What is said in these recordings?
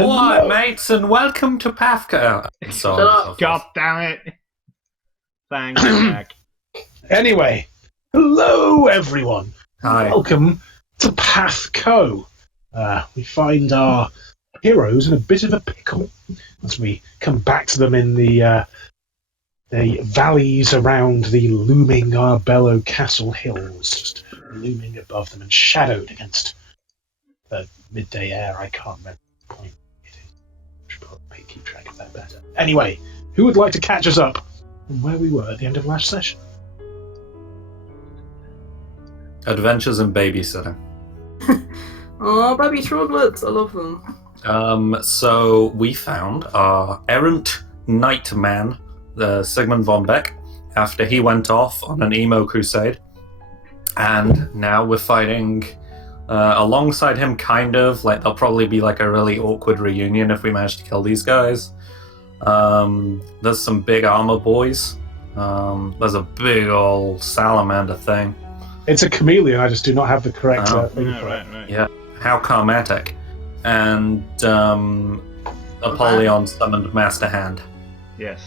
Hello, mates, and welcome to PATHCO. So on and so forth. God damn it! Thanks, Jack. Anyway, hello everyone. Hi. Welcome to PATHCO. We find our heroes in a bit of a pickle as we come back to them in the valleys around the looming Arbello Castle hills, just looming above them and shadowed against the midday air. I can't remember the point it is. I should probably keep track of that better. Anyway, who would like to catch us up on where we were at the end of last session? Adventures in babysitting. Oh, baby chocolates, I love them. So we found our errant nightman, Sigmund von Beck, after he went off on an emo crusade. And now we're fighting alongside him, kind of. Like, there'll probably be like a really awkward reunion if we manage to kill these guys. There's some big armor boys. There's a big old salamander thing. It's a chameleon, I just do not have the correct thing Yeah, for it. right. Yeah, how karmatic. And Apollyon summoned Master Hand. Yes.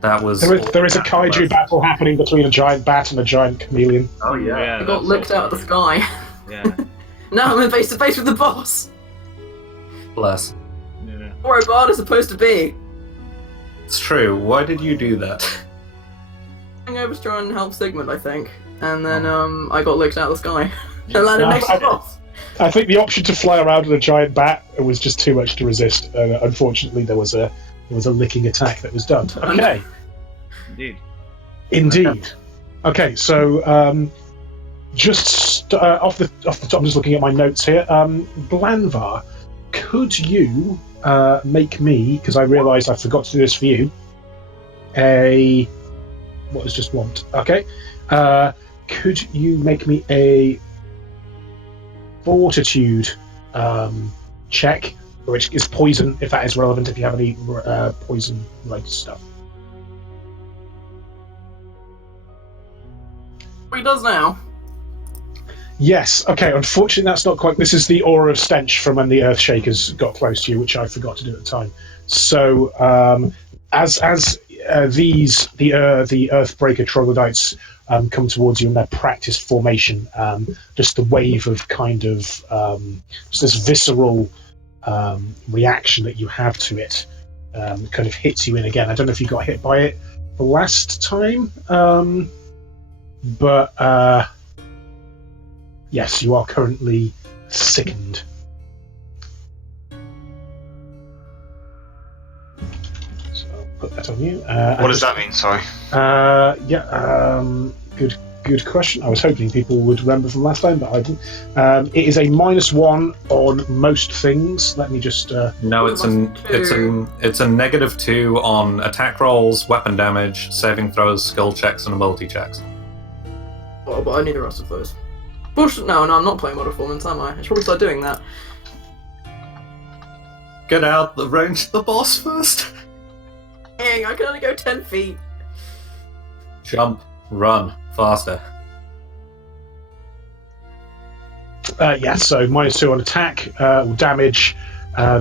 That was... There is a kaiju battle happening between a giant bat and a giant chameleon. Oh yeah. I got licked out of the sky. Yeah. Now I'm face to face with the boss. Bless. Yeah. Or a bard is supposed to be. It's true. Why did you do that? I was trying to help Sigmund, I think. And then I got licked out of the sky. And landed next to the boss. I think the option to fly around with a giant bat was just too much to resist. Unfortunately, there was a licking attack that was done. Okay. Indeed. Okay, so just off the top, I'm just looking at my notes here. Blanvar, could you make me, because I realised I forgot to do this for you, what was just want? Okay. Could you make me a fortitude check, which is poison, if that is relevant, if you have any poison-related stuff? He does now. Yes. Okay. Unfortunately, that's not quite. This is the aura of stench from when the Earthshakers got close to you, which I forgot to do at the time. So, as the Earthbreaker troglodytes come towards you in their practice formation, just the wave of kind of just this visceral reaction that you have to it kind of hits you in again. I don't know if you got hit by it the last time, but yes, you are currently sickened. So I'll put that on you. What does that mean? Sorry. Good question. I was hoping people would remember from last time, but I didn't. It is a -1 on most things. Let me just. No, it's a -2 on attack rolls, weapon damage, saving throws, skill checks, and ability checks. Oh, but I need the rest of those. Bullshit! No, I'm not playing Modern Performance, am I? I should probably start doing that. Get out the range of the boss first. Dang, I can only go 10 feet. Jump, run, faster. Yeah. So -2 on attack, damage,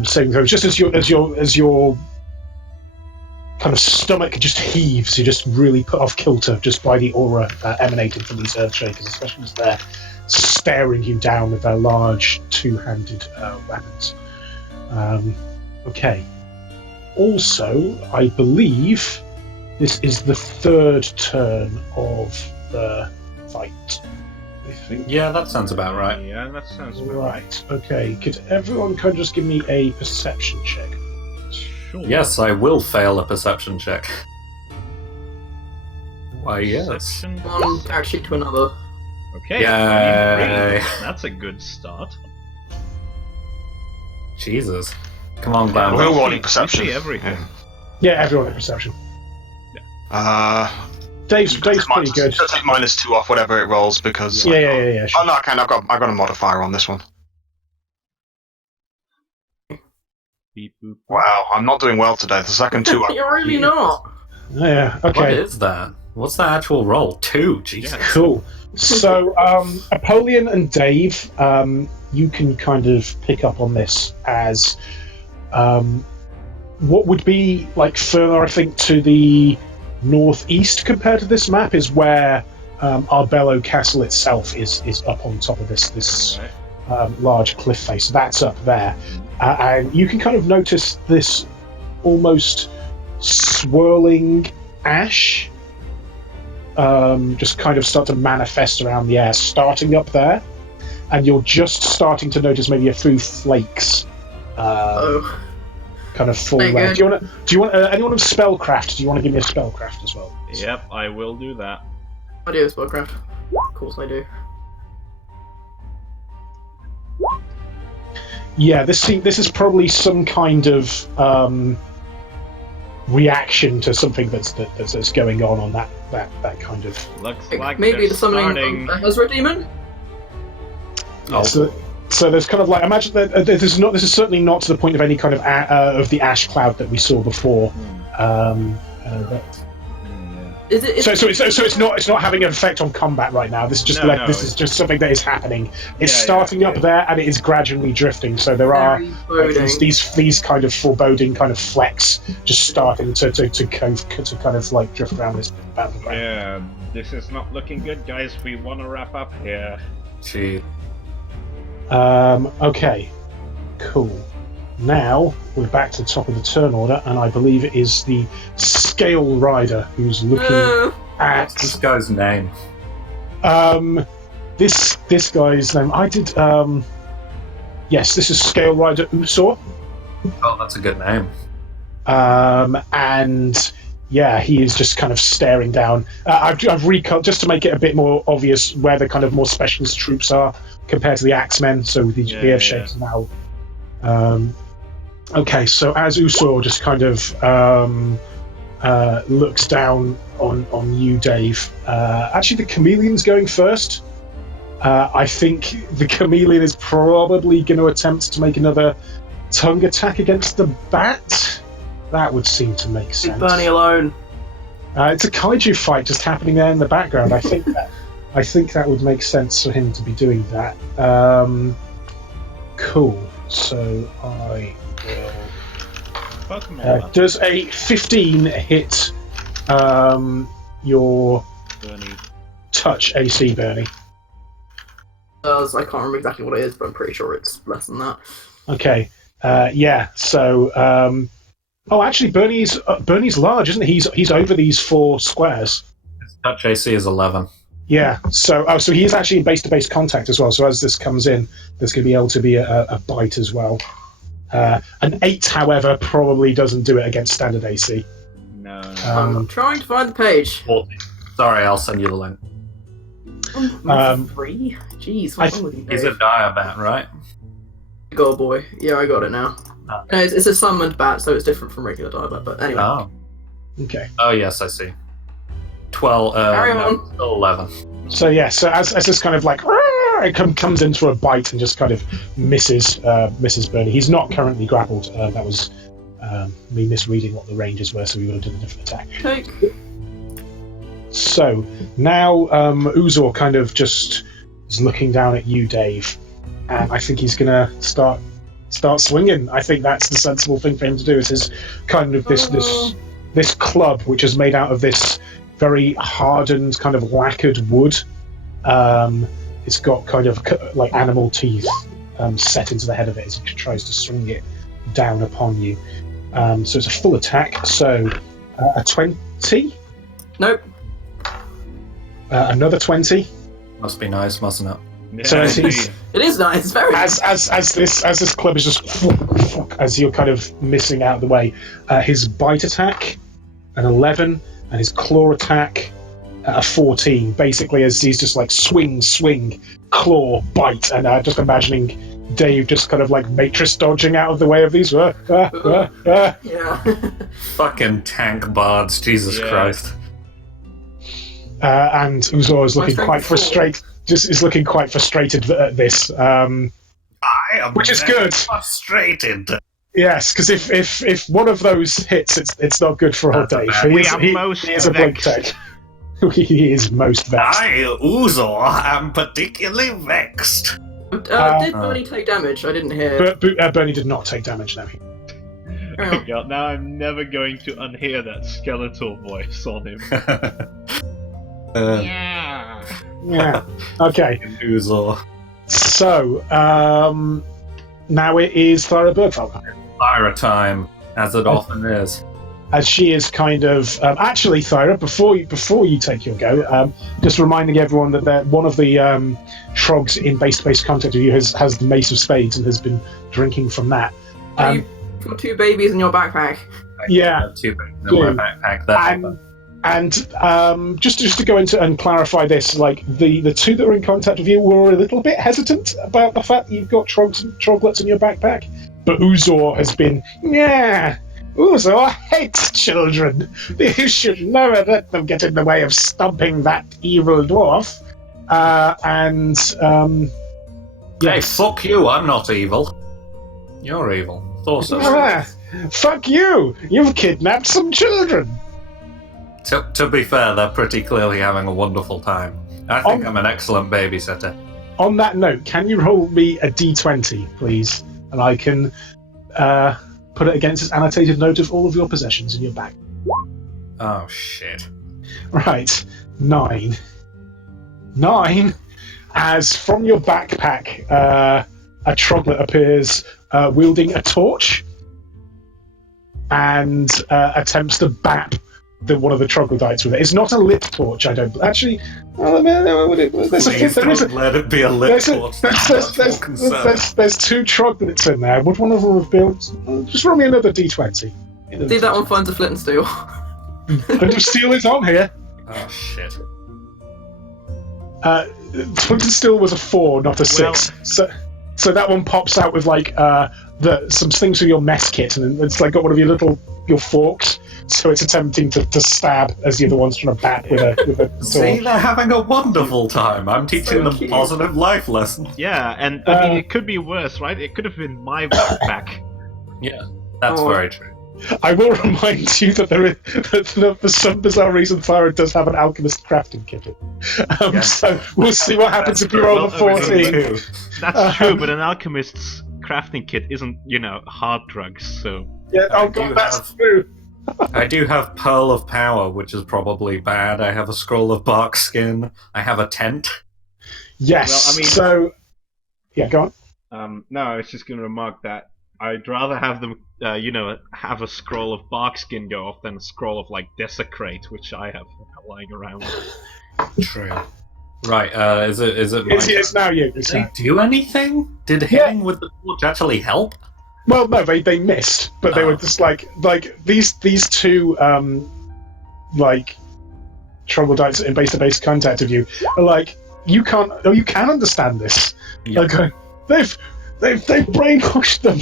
saving throws. Just as your kind of stomach just heaves, you're just really put off kilter just by the aura emanating from these Earthshakers, especially as they're staring you down with their large two-handed weapons. Okay. Also, I believe this is the third turn of the fight. I think. Yeah, that sounds about right. Yeah, that sounds about Right. Okay. Could everyone kind of just give me a perception check? Sure. Yes, I will fail a perception check. Why, yes. Perception. One character sheet to another. Okay. Yay. 23. That's a good start. Jesus. Come on, We're Bam. all we rolling see- perception. we see everything. Yeah, everyone at perception. Dave's pretty good. I'll take -2 off whatever it rolls because. Yeah. Oh Sure. no, I can. I've got a modifier on this one. Beep, boop. Wow, I'm not doing well today. The second two. You're really not. Yeah. What Okay. is that? What's the actual roll? 2. Jesus. Yeah. Cool. So, Apollyon and Dave, you can kind of pick up on this as what would be like further, I think, to the northeast compared to this map is where Arbello Castle itself is up on top of this large cliff face. That's up there, and you can kind of notice this almost swirling ash just kind of start to manifest around the air, starting up there, and you're just starting to notice maybe a few flakes kind of fall there. Do you want anyone of spellcraft? Do you want to give me a spellcraft as well? Yep, I will do that. I do spellcraft. Of course I do. Yeah, this is probably some kind of reaction to something that's going on that kind of. Looks like maybe they're the summoning starting. of a Hezra demon. Yeah, so there's kind of like imagine that this is certainly not to the point of any kind of the ash cloud that we saw before. Is it? So it's not having an effect on combat right now. This is just this is just something that is happening. It's starting up there and it is gradually drifting. So there are these kind of foreboding kind of flecks just starting to kind of like drift around this battleground. Yeah, this is not looking good, guys. We want to wrap up here. Gee. Okay, cool. Now we're back to the top of the turn order, and I believe it is the Scale Rider who's looking at What's this guy's name? this guy's name. I did. Yes, this is Scale Rider Usor. Oh, that's a good name. And yeah, he is just kind of staring down. I've recut just to make it a bit more obvious where the kind of more specialist troops are compared to the Axemen. So the Earth Shakers now. Okay, so as Usor just kind of looks down on you, Dave. Actually, the Chameleon's going first. I think the Chameleon is probably going to attempt to make another tongue attack against the bat. That would seem to make sense. Leave Bernie alone. It's a kaiju fight just happening there in the background. I think that would make sense for him to be doing that. Cool. So I will. Does a 15 hit your Bernie. touch AC, Bernie? I can't remember exactly what it is, but I'm pretty sure it's less than that. Okay. Yeah. So. Actually, Bernie's large, isn't he? He's over these 4 squares. His touch AC is 11. Yeah. So he is actually in base-to-base contact as well. So as this comes in, there's going to be able to be a bite as well. An 8, however, probably doesn't do it against standard AC. No. I'm trying to find the page. 14. Sorry, I'll send you the link. 3? Jeez, what's wrong with you, He's a Dave? dire bat, right? Go boy. Yeah, I got it now. Ah. No, it's a summoned bat, so it's different from regular dive, but anyway. Oh. Okay. Oh, yes, I see. 12. Carry no, on. still 11. So yeah. So as this kind of like it comes in for a bite and just kind of misses Bernie. He's not currently grappled. That was me misreading what the ranges were, so we would have done a different attack. Take. So now Uzor kind of just is looking down at you, Dave, and I think he's gonna start swinging. I think that's the sensible thing for him to do. Is his kind of this club, which is made out of this very hardened kind of lacquered wood. It's got kind of like animal teeth set into the head of it as he tries to swing it down upon you. So it's a full attack. So a 20. Nope. Another 20. Must be nice, mustn't it? Yeah, So as he's It is nice. It's very nice. as this club is just as you're kind of missing out of the way, his bite attack an 11 and his claw attack a 14. Basically, as he's just like swing, claw, bite, and just imagining Dave just kind of like matrix dodging out of the way of these. Yeah. Fucking tank bards, Jesus Yeah. Christ. And Uzor is looking My quite strength is frustrated. Just is looking quite frustrated at this. I am Which is very good. frustrated. Yes, because if one of those hits, it's not good for old That's a Dave. bad- We are most he is a blink vexed. tech. He is most vexed. I, Uzor, am particularly vexed. Did Bernie take damage? I didn't hear. Bernie did not take damage now. Oh. God, now I'm never going to unhear that skeletal voice on him. Yeah. Yeah. Okay. Uzor. So, now it is Thyra Bergfeld. Fire time, as it often is. As she is kind of actually, Thyra, before you take your go, just reminding everyone that one of the trogs in base-to-base contact with you has the Mace of Spades and has been drinking from that. You put 2 babies in your backpack. Yeah. Two bags in my backpack. That's And just to go into and clarify this, like the 2 that were in contact with you were a little bit hesitant about the fact that you've got troglets in your backpack, but Uzor has been, yeah. Uzor hates children. You should never let them get in the way of stomping that evil dwarf. Hey, fuck you! I'm not evil. You're evil. Thought so. Fuck you! You've kidnapped some children. To be fair, they're pretty clearly having a wonderful time. I think I'm an excellent babysitter. On that note, can you roll me a d20, please? And I can put it against this annotated note of all of your possessions in your bag. Oh, shit. Right. 9. 9, as from your backpack, a troglet appears wielding a torch and attempts to bap one of the troglodytes with it. It's not a lit torch, I don't... Actually, Please don't let it be a lit torch. There's 2 troglodytes in there. Would one of them have built... Just roll me another d20. See if that one finds a flint and steel. Flint and steel is on here. Oh, shit. Flint and steel was a 4, not a 6. So that one pops out with like some things for your mess kit, and it's like got one of your forks. So it's attempting to stab as the other one's trying to bat with a See, torch. they're having a wonderful time. I'm teaching them cute. positive life lessons. Yeah, and I mean, it could be worse, right? It could have been my backpack. Yeah, that's very true. I will remind you that for some bizarre reason, Thyra does have an alchemist crafting kit. So we'll see what happens if you roll a 14. That's true, but an alchemist's crafting kit isn't, hard drugs, so... Yeah, that's true. I do have Pearl of Power, which is probably bad. I have a Scroll of Bark Skin. I have a tent. Yes, Well, I mean... so... Yeah, go on. No, I was just going to remark that I'd rather have them, have a scroll of barkskin go off than a scroll of, Desecrate, which I have lying around. True. Right, is it It's now you. Did they do anything? Did hitting with the torch actually help? Well, no, they missed, but they were just like these 2 troglodytes in base-to-base contact with you are like, you can understand this. Yep. Like, they've brainwashed them.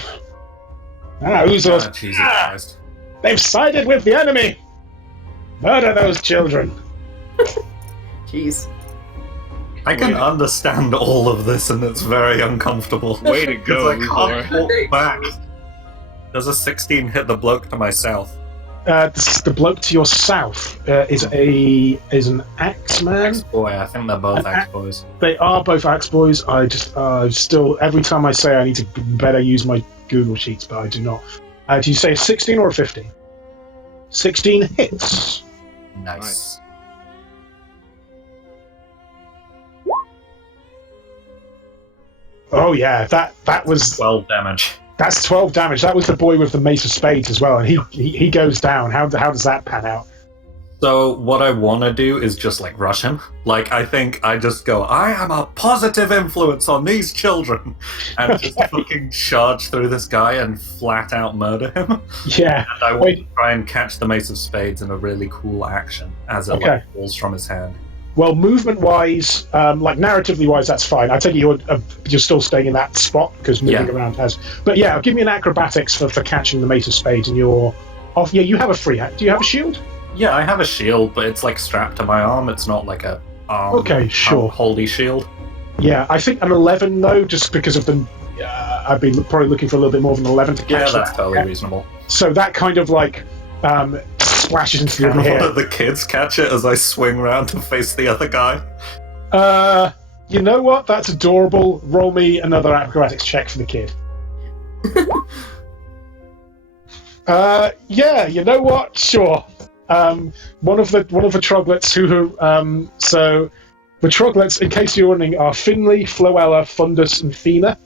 Uzor, Jesus Christ. they've sided with the enemy. Murder those children. Jeez. I can understand all of this, and it's very uncomfortable. Way to go, I can't Uzor. walk back. Does a 16 hit the bloke to my south? The bloke to your south is an axe man. Axe boy, I think they're both axe boys. They are both axe boys. I just still every time I say I need to better use my Google Sheets, but I do not. Do you say a 16 or a 15? 16 hits. Nice. Oh yeah, that was 12 damage. That's 12 damage. That was the boy with the Mace of Spades as well, and he goes down. How does that pan out? So what I want to do is just rush him. I think I just go, I am a positive influence on these children, and just fucking charge through this guy and flat out murder him. Yeah. And I want to try and catch the Mace of Spades in a really cool action as it falls from his hand. Well, movement-wise, narratively-wise, that's fine. I take it you're still staying in that spot because moving around has. But yeah, give me an acrobatics for catching the Mace of Spades, and you're off. Yeah, you have a free hand. Do you have a shield? Yeah, I have a shield, but it's strapped to my arm. It's not like a arm. Okay, sure. Holdy shield. Yeah, I think an 11 though, just because of the. I'd be probably looking for a little bit more than 11 to catch. Yeah, that's totally reasonable. So that kind of splashes into the Can river one here. of the kids catch it as I swing round to face the other guy? You know what? That's adorable. Roll me another acrobatics check for the kid. Yeah, you know what? Sure. One of the troglets so the troglets, in case you're wondering, are Finley, Floella, Fundus, and Fina.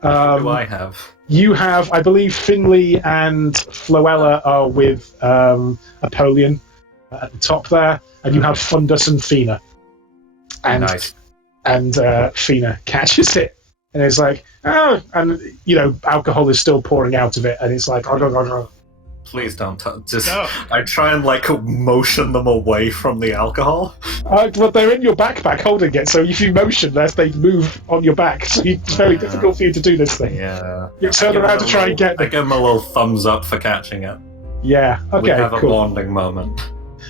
What do I have? You have, I believe, Finley and Floella are with Apollyon at the top there, and you have Fundus and Fina. And Nice. and Fina catches it, and it's like, oh, and alcohol is still pouring out of it, and it's like, oh. Please don't just. No. I try and motion them away from the alcohol. But they're in your backpack holding it, so if you motion less, they move on your back. So it's very difficult for you to do this thing. Yeah. You turn around to try and get I them. give him a little thumbs up for catching it. Yeah. Okay. We have a cool. bonding moment.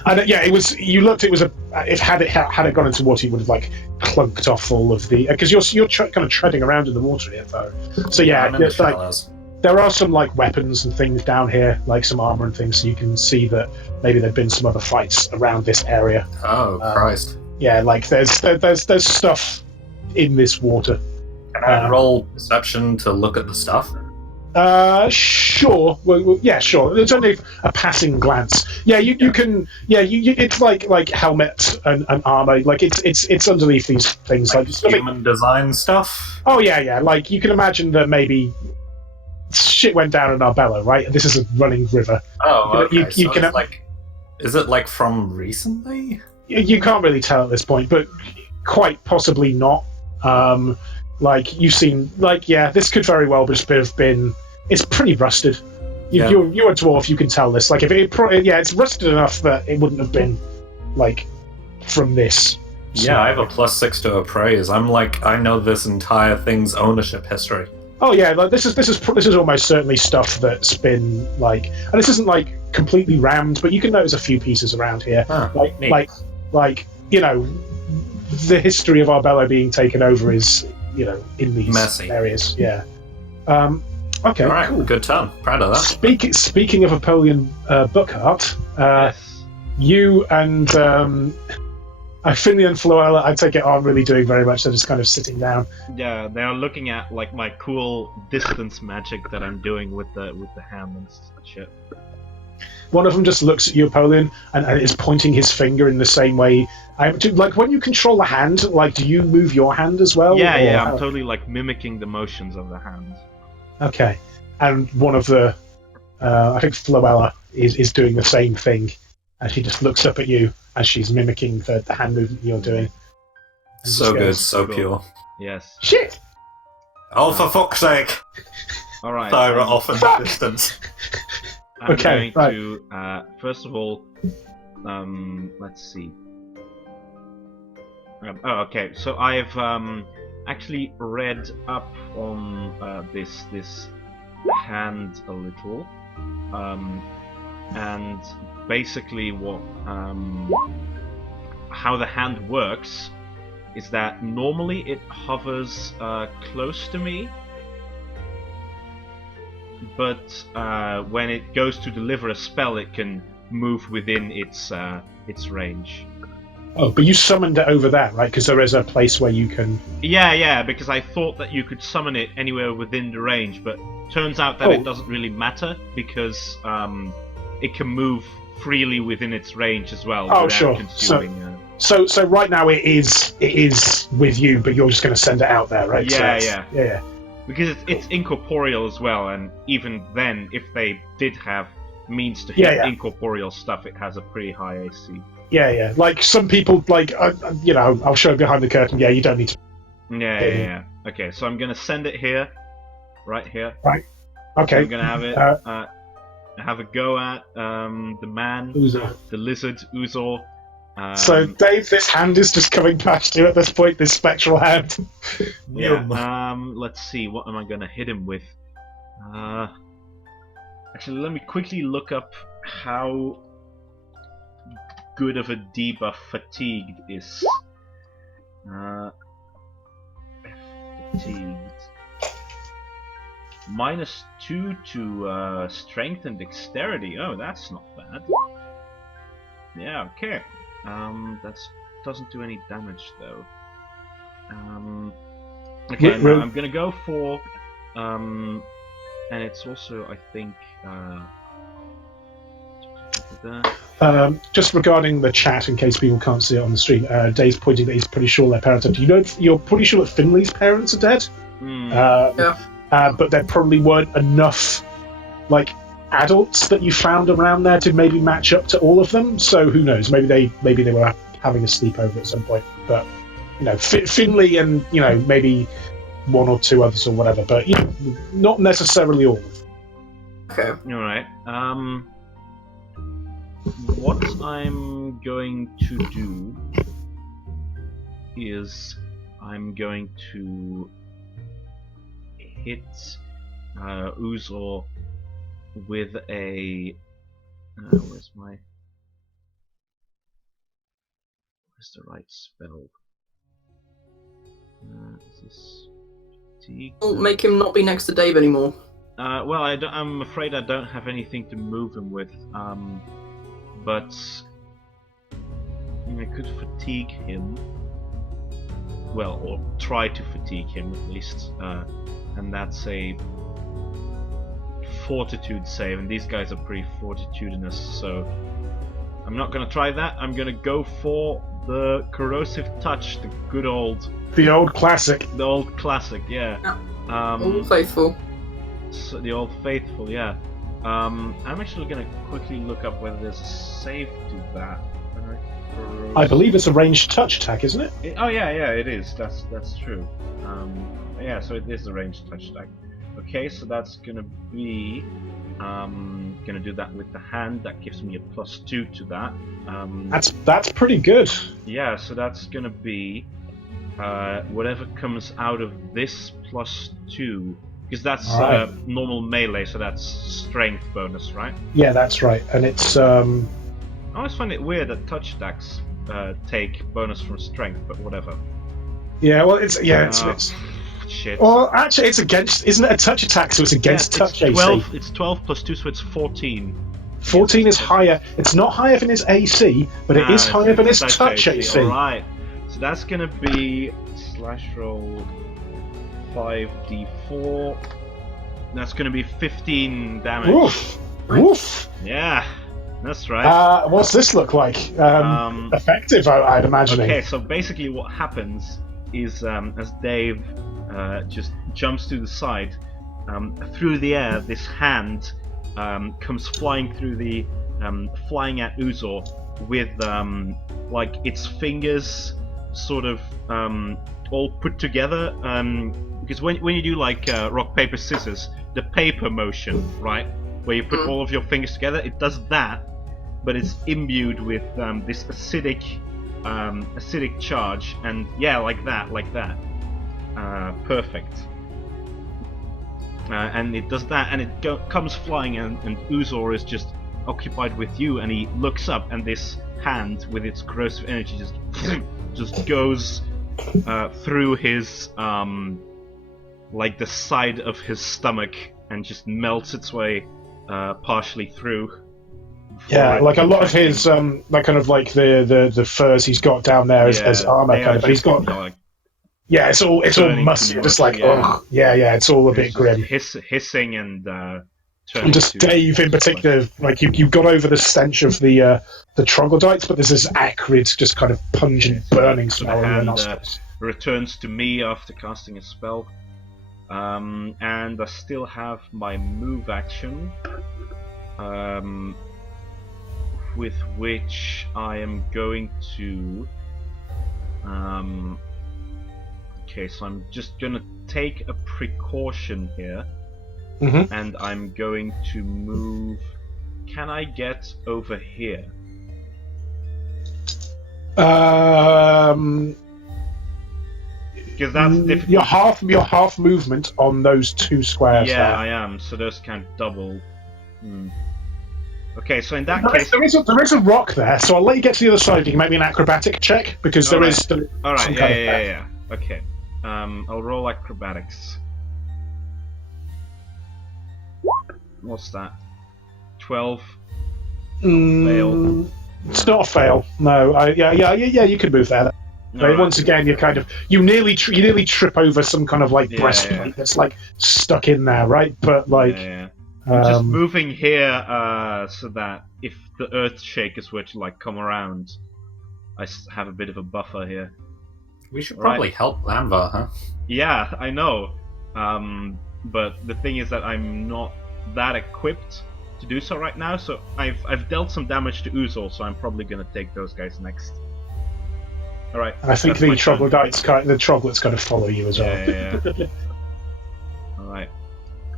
And yeah, it was. You looked. It was a. If had it gone into water, you would have clunked off all of the because you're kind of treading around in the water here, though. So yeah, I'm in the it's shallows. there are some weapons and things down here, some armor and things, so you can see that maybe there've been some other fights around this area. Oh Christ! Yeah, there's stuff in this water. Can I roll perception to look at the stuff? Sure. Well, yeah, sure. It's only a passing glance. Yeah, you can. Yeah, it's like helmet and armor. It's underneath these things. Human design stuff. Oh yeah. You can imagine that maybe shit went down in Arbella, right? This is a running river. Oh, okay. You So can. Is it from recently? You can't really tell at this point, but quite possibly not. You've seen, this could very well just have been. It's pretty rusted. You're a dwarf. You can tell this. It's rusted enough that it wouldn't have been from this. Yeah, I have a +6 to appraise. I know this entire thing's ownership history. Oh yeah, this is almost certainly stuff that's been and this isn't completely rammed, but you can notice a few pieces around here. Neat. The history of Arbella being taken over is in these Messy. areas. Yeah. Okay. All right, cool. good turn. Proud of that. Speaking of Apollyon Buckhart, Yes. you and Finley and Floella, I take it, aren't really doing very much. They're just kind of sitting down. Yeah, they are looking at my cool distance magic that I'm doing with the hand and shit. One of them just looks at you, Apollyon, and is pointing his finger in the same way. When you control the hand, do you move your hand as well? Yeah, I'm totally mimicking the motions of the hand. Okay. And one of the, I think Floella is doing the same thing, and she just looks up at you as she's mimicking the hand movement you're doing. And So just good, goes, so Cool. pure. Yes. Shit! Oh, for fuck's sake! Alright. Thyra off in the Fuck! distance. I'm Okay, going right. to, first of all, let's see. Okay, so I've actually read up on this hand a little, and basically how the hand works is that normally it hovers close to me, but when it goes to deliver a spell, it can move within its range. Oh, but you summoned it over there, right? Because there is a place where you can... Yeah, because I thought that you could summon it anywhere within the range, but turns out that it doesn't really matter because it can move freely within its range as well without consuming. So right now it is with you, but you're just going to send it out there, right? Yeah. Because it's incorporeal as well, and even then, if they did have means to hit incorporeal stuff, it has a pretty high AC. Yeah. Some people, I'll show behind the curtain. Yeah, you don't need to. Yeah. Okay, so I'm gonna send it here, right here. Right. Okay. I'm gonna have it have a go at the man, Uzor. the lizard, Uzor. So, Dave, this hand is just coming past you at this point. This spectral hand. Yeah. Let's see. What am I gonna hit him with? Actually, let me quickly look up how good of a debuff fatigued is. Fatigued. -2 to strength and dexterity. Oh, that's not bad. Yeah, okay. That doesn't do any damage though. Okay, now I'm gonna go for, and it's also, I think, just regarding the chat, in case people can't see it on the stream, Dave's pointing that he's pretty sure their parents are dead. You know, you're pretty sure that Finley's parents are dead? Yeah. But there probably weren't enough, like, adults that you found around there to maybe match up to all of them. So who knows? Maybe they were having a sleepover at some point. But you know, Finley and maybe one or two others or whatever. But not necessarily all. Okay. All right. What I'm going to do is I'm going to hit Uzor with a where's the right spell? Is this fatigue? Don't make him not be next to Dave anymore. Well, I'm afraid I don't have anything to move him with. But I could fatigue him. Well, or try to fatigue him at least. And that's a fortitude save, and these guys are pretty fortitudinous, so I'm not gonna try that. I'm gonna go for the corrosive touch, the old classic. The old classic, yeah. Old faithful. So the old faithful, yeah. I'm actually gonna quickly look up whether there's a save to that. I believe it's a ranged touch attack, isn't it? Oh yeah, it is. That's true. Yeah, so it is a ranged touch attack. Okay, so that's gonna be gonna do that with the hand. That gives me a +2 to that. That's pretty good. Yeah, so that's gonna be whatever comes out of this +2, because that's right. Normal melee, so that's strength bonus, right? Yeah, that's right, and it's I always find it weird that touch attacks take bonus from strength, but whatever. Yeah, well, it's shit. Well, actually, it's against. Isn't it a touch attack? So it's against touch AC. 12. It's 12 +2, so it's 14. 14 is higher. It's not higher than its AC, but it is higher than its touch AC. Alright. So that's gonna be /roll 5d4. That's gonna be 15 damage. Woof! Woof! Yeah, that's right. What's this look like? Effective, I'd imagine. Okay, so basically what happens is as Dave just jumps to the side, through the air, this hand comes flying through the, flying at Uzor with like its fingers sort of all put together. Because when you do like rock paper scissors, the paper motion, right, where you put all of your fingers together, it does that, but it's imbued with this acidic charge, and yeah, like that. Perfect. And it does that, and it comes flying, and Uzor is just occupied with you, and he looks up, and this hand with its corrosive energy just goes through his like the side of his stomach, and just melts its way partially through. Yeah, like a lot of his like kind of like the furs he's got down there as armor kind of, but he's got yeah, it's all musty, just like it's all a bit grim. Hissing and just Dave in particular, like you got over the stench of the troglodytes, but there's this acrid, just kind of pungent burning smell in your nostrils. Returns to me after casting a spell, and I still have my move action, with which I am going to okay, so I'm just gonna take a precaution here, and I'm going to move. Can I get over here? Because that's difficult. Your half movement on those two squares. Yeah, there. I am. So those can't double. Okay, so in that case, there is a rock there. So I'll let you get to the other side. You can make me an acrobatic check because there is. All right. Yeah. Okay. I'll roll acrobatics. What's that? 12. Fail. It's not a fail. No. Yeah. You could move there. But Alright. once again, you nearly trip over some kind of like Yeah, breastplate that's like stuck in there, right? But like, Yeah. I'm just um, moving here so that if the earth shakers were to like come around, I have a bit of a buffer here. We should Right. probably help Lanvar, huh? Yeah, I know. But the thing is that I'm not that equipped to do so right now. So I've dealt some damage to Uzor, so I'm probably gonna take those guys next. All right. and I think that's the my turn. troglodyte's going to follow you as well. Yeah. All right.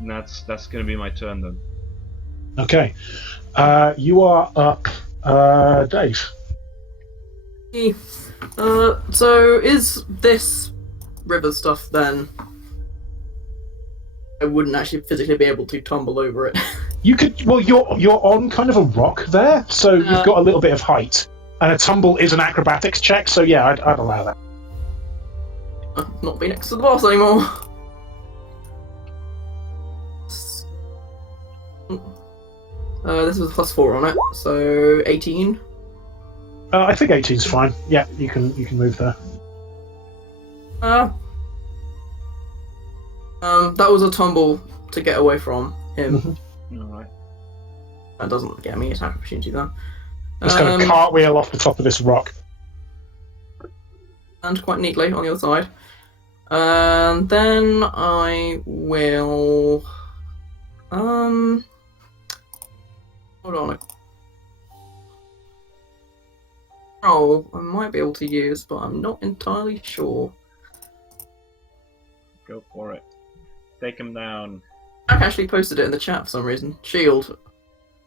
And that's gonna be my turn then. Okay. You are up, Dave. So is this river stuff then? I wouldn't actually physically be able to tumble over it. You could. Well, you're on kind of a rock there, so you've got a little bit of height, and a tumble is an acrobatics check. So yeah, I'd allow that. Not be next to the boss anymore. This was a +4 on it, so 18. I think 18's fine. Yeah, you can move there. That was a tumble to get away from him. Alright. That doesn't get me attack opportunity then. Just kind of cartwheel off the top of this rock. And quite neatly on the other side. Then I will. Hold on. Oh, I might be able to use, but I'm not entirely sure. Go for it. Take him down. I actually posted it in the chat for some reason. Shield.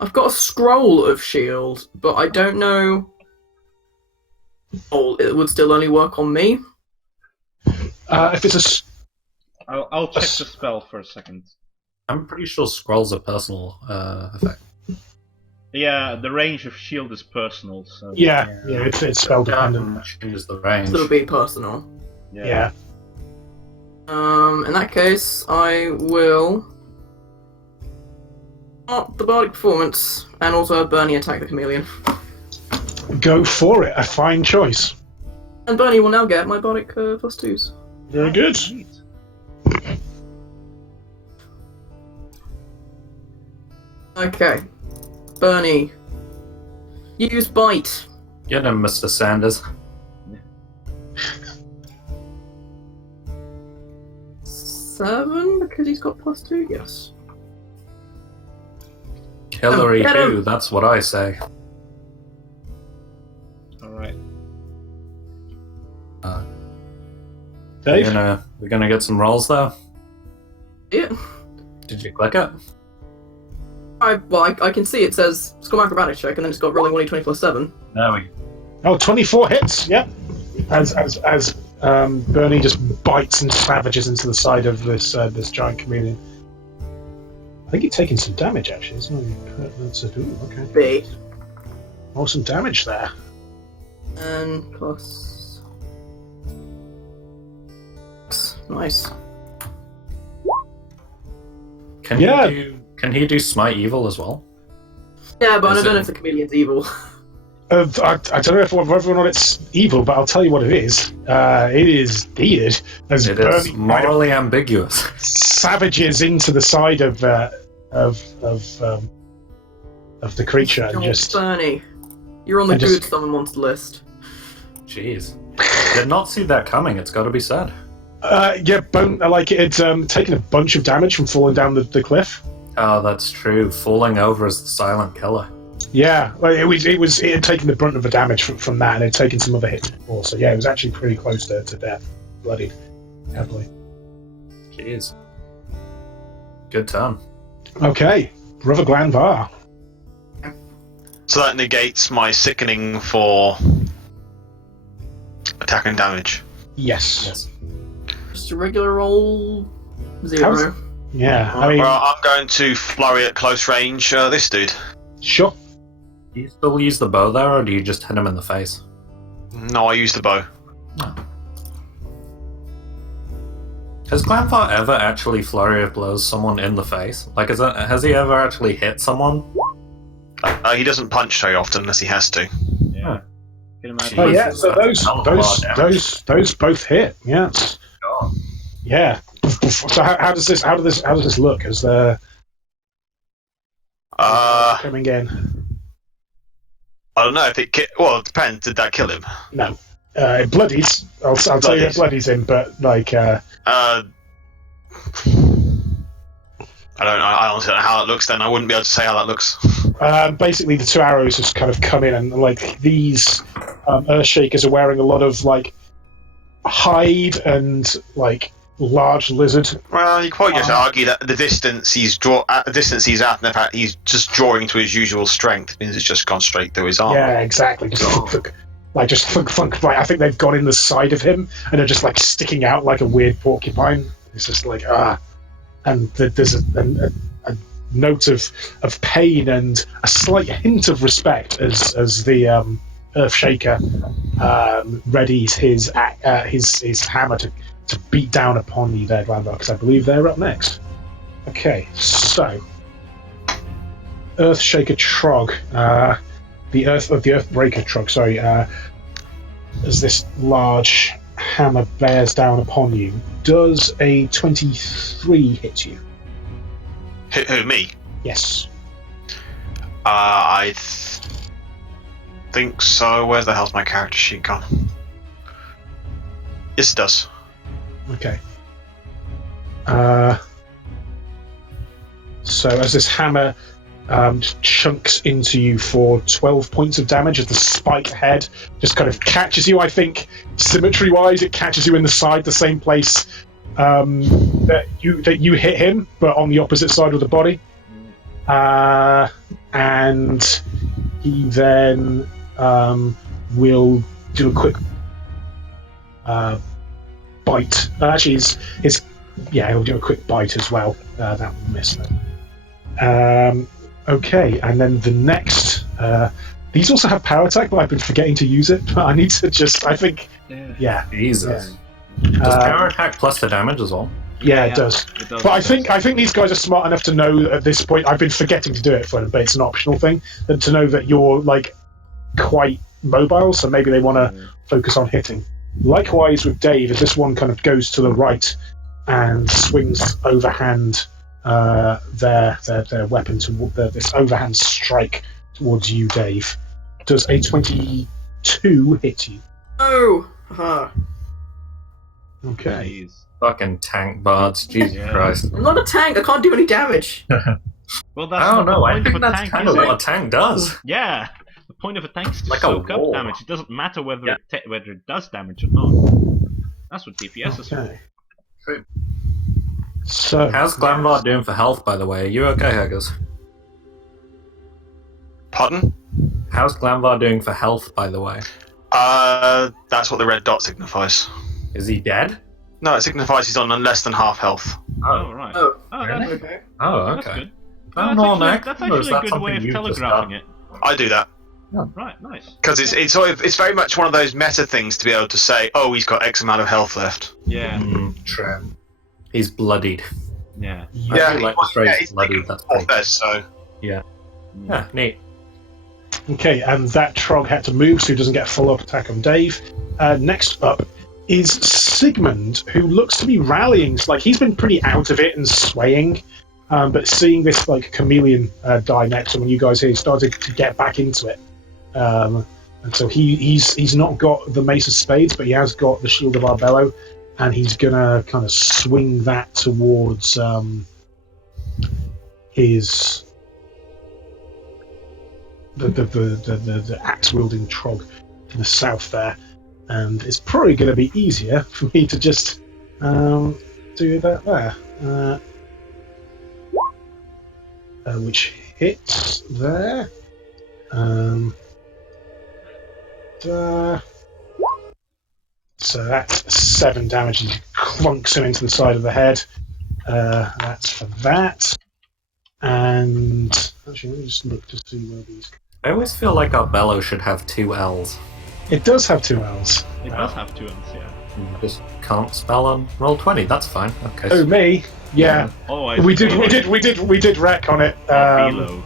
I've got a scroll of shield, but I don't know. Oh, it would still only work on me. If it's I'll check the spell for a second. I'm pretty sure scrolls are personal effect. Yeah, the range of shield is personal, so it's spell dependent. Changes the range. It'll be personal. Yeah. In that case, I will up the bardic performance and also have Bernie attack the chameleon. Go for it. A fine choice. And Bernie will now get my bardic +2s. Very good. Okay, Bernie, use bite. Get him, Mr. Sanders. 7 because he's got +2. Yes. Hillary Get him. who? That's what I say. Alright. Dave? We're gonna get some rolls though. Yeah. Did you click it? I can see it says Scum acrobatics check, and then it's got rolling 1d20 +7. There we go. Oh, 24 hits. Yep. As Bernie just bites and savages into the side of this giant chameleon. I think you're taking some damage actually. It's not ooh, okay. B. Oh, some damage there. And plus. Nice. Can he do smite evil as well? Yeah, but I Is don't know it- if the chameleon's evil. I don't know if whether or not it's evil, but I'll tell you what it is. It is weird. As It Bernie is kind of morally ambiguous. savages into the side of the creature and God, just. Bernie, you're on the I just- good summon monster list. Jeez. Did not see that coming, it's gotta be said. It's taken a bunch of damage from falling down the cliff. Oh, that's true. Falling over is the silent killer. Yeah, well, it had taken the brunt of the damage from that, and it had taken some other hits before. So yeah, it was actually pretty close to death, bloodied heavily. Jeez. Good turn. Okay, Brother Glanvar. So that negates my sickening for attack and damage. Yes. Just a regular roll 0. Yeah, I mean, Well, I'm going to flurry at close range this dude. sure. Do you still use the bow there, or do you just hit him in the face? No, I use the bow. No. Has Glanvar ever actually flurry of blows someone in the face? Like, has he ever actually hit someone? He doesn't punch very often unless he has to. Yeah. Can imagine. Oh yeah, Jesus, so that's a hell of a lot of damage. those both hit. Yeah, God. yeah. So how does this look as they're coming in? I don't know if it. Well, it depends. Did that kill him? No, it bloodies. I'll tell you it bloodies him, but like. I honestly don't know how that looks. Then I wouldn't be able to say how that looks. Basically, the two arrows just kind of come in, and like these Earthshakers are wearing a lot of like hide and like large lizard. Well, you quite just argue that the distance he's at, and the fact he's just drawing to his usual strength means it's just gone straight through his arm. Yeah, exactly. Just thunk. Like I think they've gone in the side of him, and they're just like sticking out like a weird porcupine. It's just like and there's a note of pain and a slight hint of respect as the Earthshaker readies his hammer to beat down upon you there, Glandvar, because I believe they're up next. Okay, so Earthshaker Trog, the Earthbreaker Trog, sorry, as this large hammer bears down upon you, does a 23 hit you? Who, me? Yes. I think so. Where the hell's my character sheet gone? Yes, it does. Okay. So as this hammer chunks into you for 12 points of damage, as the spiked head just kind of catches you, I think symmetry-wise, it catches you in the side, the same place that you hit him, but on the opposite side of the body. And he then will do a quick bite. Actually, he'll do a quick bite as well. That will miss them. Okay, and then the next. These also have power attack, but I've been forgetting to use it. I need to just. I think. Yeah. Jesus. Does power attack plus the damage as well? Yeah, it does. But I think these guys are smart enough to know at this point. I've been forgetting to do it for them, but it's an optional thing. To know that you're like quite mobile, so maybe they want to focus on hitting. Likewise with Dave, as this one kind of goes to the right and swings overhand their weapon to this overhand strike towards you, Dave. Does a 22 hit you? Oh! Okay. Jeez. Fucking tank bards, Jesus Christ. I'm not a tank, I can't do any damage. Well, that's I don't not the know, I point think of a that's tank, kind is of what it? a tank does. Yeah. The point of a tank is to Like a soak up wall. damage. It doesn't matter whether it does damage or not. That's what DPS is for. True. So How's Glamvar doing for health, by the way? Are you okay, Haggers? Pardon? How's Glamvar doing for health, by the way? That's what the red dot signifies. Is he dead? No, it signifies he's on less than half health. Oh, right. Oh, That's okay. Oh, that's okay. good. Oh, That's no, actually a good way of telegraphing it. I do that. Right, nice. Because it's very much one of those meta things to be able to say, oh, he's got X amount of health left. Yeah, True. He's bloodied. yeah. I do like the phrase he's bloodied, that's pretty fourth so. Yeah, neat. Okay, and that Trog had to move, so he doesn't get a follow-up attack on Dave. Next up is Sigmund, who looks to be rallying. It's like he's been pretty out of it and swaying, but seeing this like chameleon die next to him, when you guys here, he started to get back into it. And so he's not got the Mace of Spades, but he has got the Shield of Arbello, and he's gonna kind of swing that towards his the axe wielding Trog to the south there, and it's probably going to be easier for me to just do that there, which hits there. So that's 7 damage. He clunks him into the side of the head. That's for that. And actually, let me just look to see where these. I always feel like our bellow should have 2 L's. It does have 2 L's. It does have 2 L's, yeah. You just can't spell on roll 20. That's fine. Okay. Oh, me? Yeah. Oh, We did wreck on it. Below.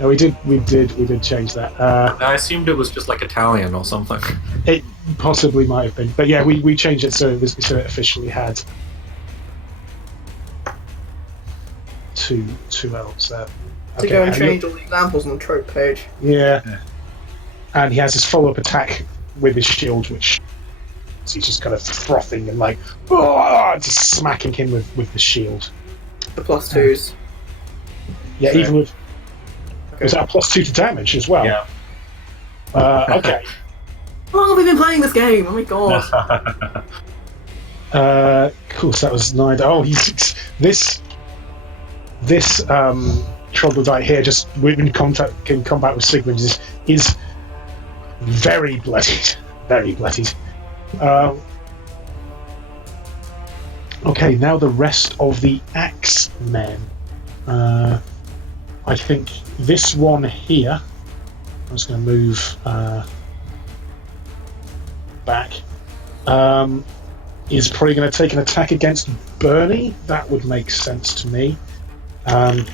No, we did change that. I assumed it was just like Italian or something. It possibly might have been, but yeah, we changed it so it officially had two elves there. To go and change all the examples on the trope page. Yeah. And he has his follow-up attack with his shield, which he's just kind of frothing and like, just smacking him with the shield. The +2s. Yeah, even with. Was that a +2 to damage as well? Yeah. Okay. How long have we been playing this game? Oh my god. Cool. So that was 9. Oh, he's this troglodyte here, just in combat with Sigmund, is very bloodied. Very bloodied. Okay, now the rest of the axe men. I think this one here. I'm just going to move back. Is probably going to take an attack against Bernie. That would make sense to me.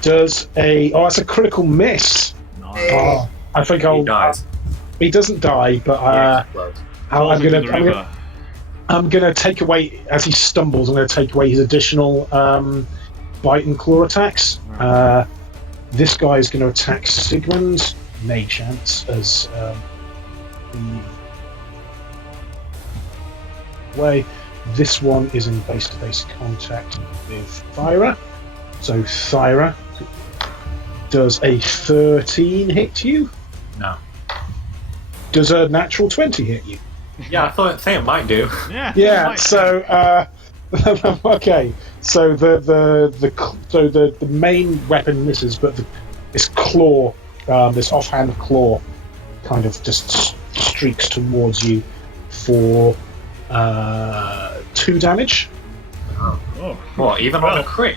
Does a that's a critical miss. Nice. I think He dies. He doesn't die, but I'm gonna take away as he stumbles. I'm gonna take away his additional bite and claw attacks. This guy is going to attack Sigmund. May chance as the way. This one is in face-to-face contact with Thyra. So Thyra, does a 13 hit you? No. Does a natural 20 hit you? Yeah, I think it might do. Yeah. So okay. So the main weapon misses, but this claw, this offhand claw, kind of just streaks towards you for 2 damage. Oh. What? Even on a crit?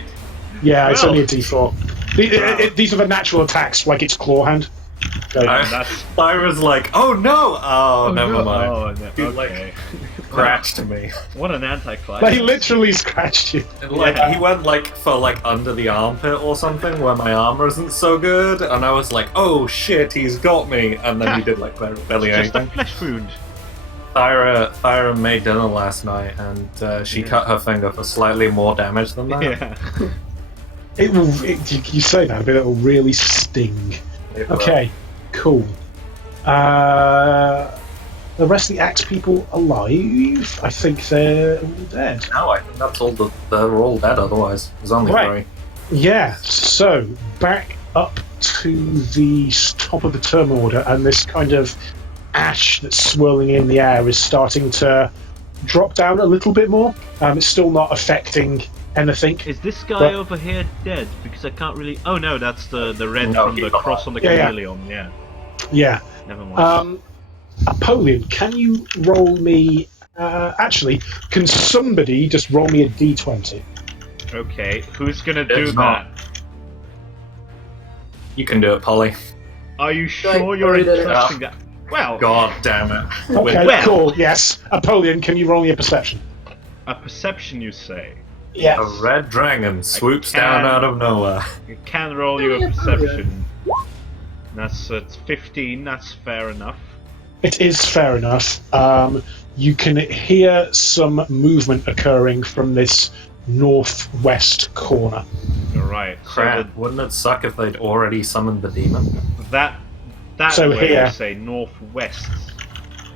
Yeah, it's only a D4. These are the natural attacks, like it's claw hand. Thyra's like, oh no! Oh, never mind. Oh, no. He like scratched me. What an anticlimax. Like, he literally scratched you. And, like he went for under the armpit or something where my armor isn't so good, and I was like, oh shit, he's got me, and then he did like barely Just a anything. flesh wound. Thyra made dinner last night, and she cut her finger for slightly more damage than that. Yeah. You say that, but it'll really sting. Okay, cool. The rest of the axe people alive? I think they're all dead. No, I think that's all. They're all dead. Otherwise, there's only 3. Yeah. So back up to the top of the turn order, and this kind of ash that's swirling in the air is starting to drop down a little bit more. It's still not affecting anything. Is this guy over here dead? Because I can't really. Oh no, that's the red from the cross on the chameleon. Yeah. Yeah. Never mind. Apollyon, can you roll me? Actually, can somebody just roll me a d20? Okay, who's gonna do It's that? not. You can do it, Polly. Are you sure you're entrusting that? Well, God damn it. Okay, cool. Yes, Apollyon, can you roll me a perception? a perception, you say? Yes. A red dragon swoops down out of nowhere. You can roll you a perception. That's 15. That's fair enough. It is fair enough. You can hear some movement occurring from this northwest corner. You're right. Crap, wouldn't it suck if they'd already summoned the demon? That So way here. you say northwest.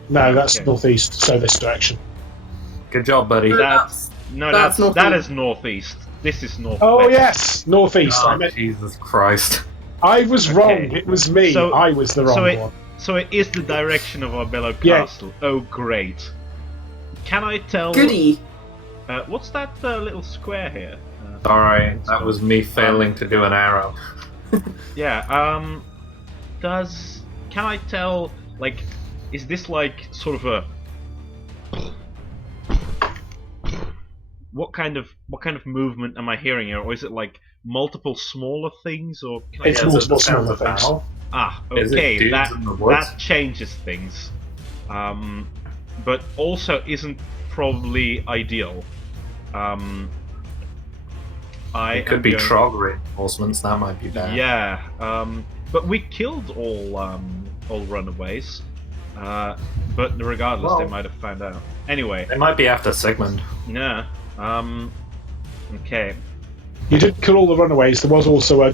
No, that's Okay. northeast, so this direction. Good job, buddy. That's That northeast. is northeast. This is northwest. Oh, yes, northeast. Oh, I meant, Jesus Christ. I was Okay. wrong. It was me. So- I was the wrong one. So it is the direction of Arbello Yeah. Castle. Oh, great. Can I tell... Goody. What's that little square here? Sorry, that was me failing to do an arrow. Yeah, can I tell, like, is this like sort of a... What kind of movement am I hearing here? Or is it like multiple smaller things, or can It's I Yes, multiple it sounds smaller things. foul. Ah, Is it okay, dudes that in the woods? that changes things. But also isn't probably ideal. It could be Trog reinforcements, that might be bad. Yeah. But we killed all runaways. But regardless, they might have found out. Anyway. They might be after Sigmund. Yeah. Okay. You did kill all the runaways. There was also a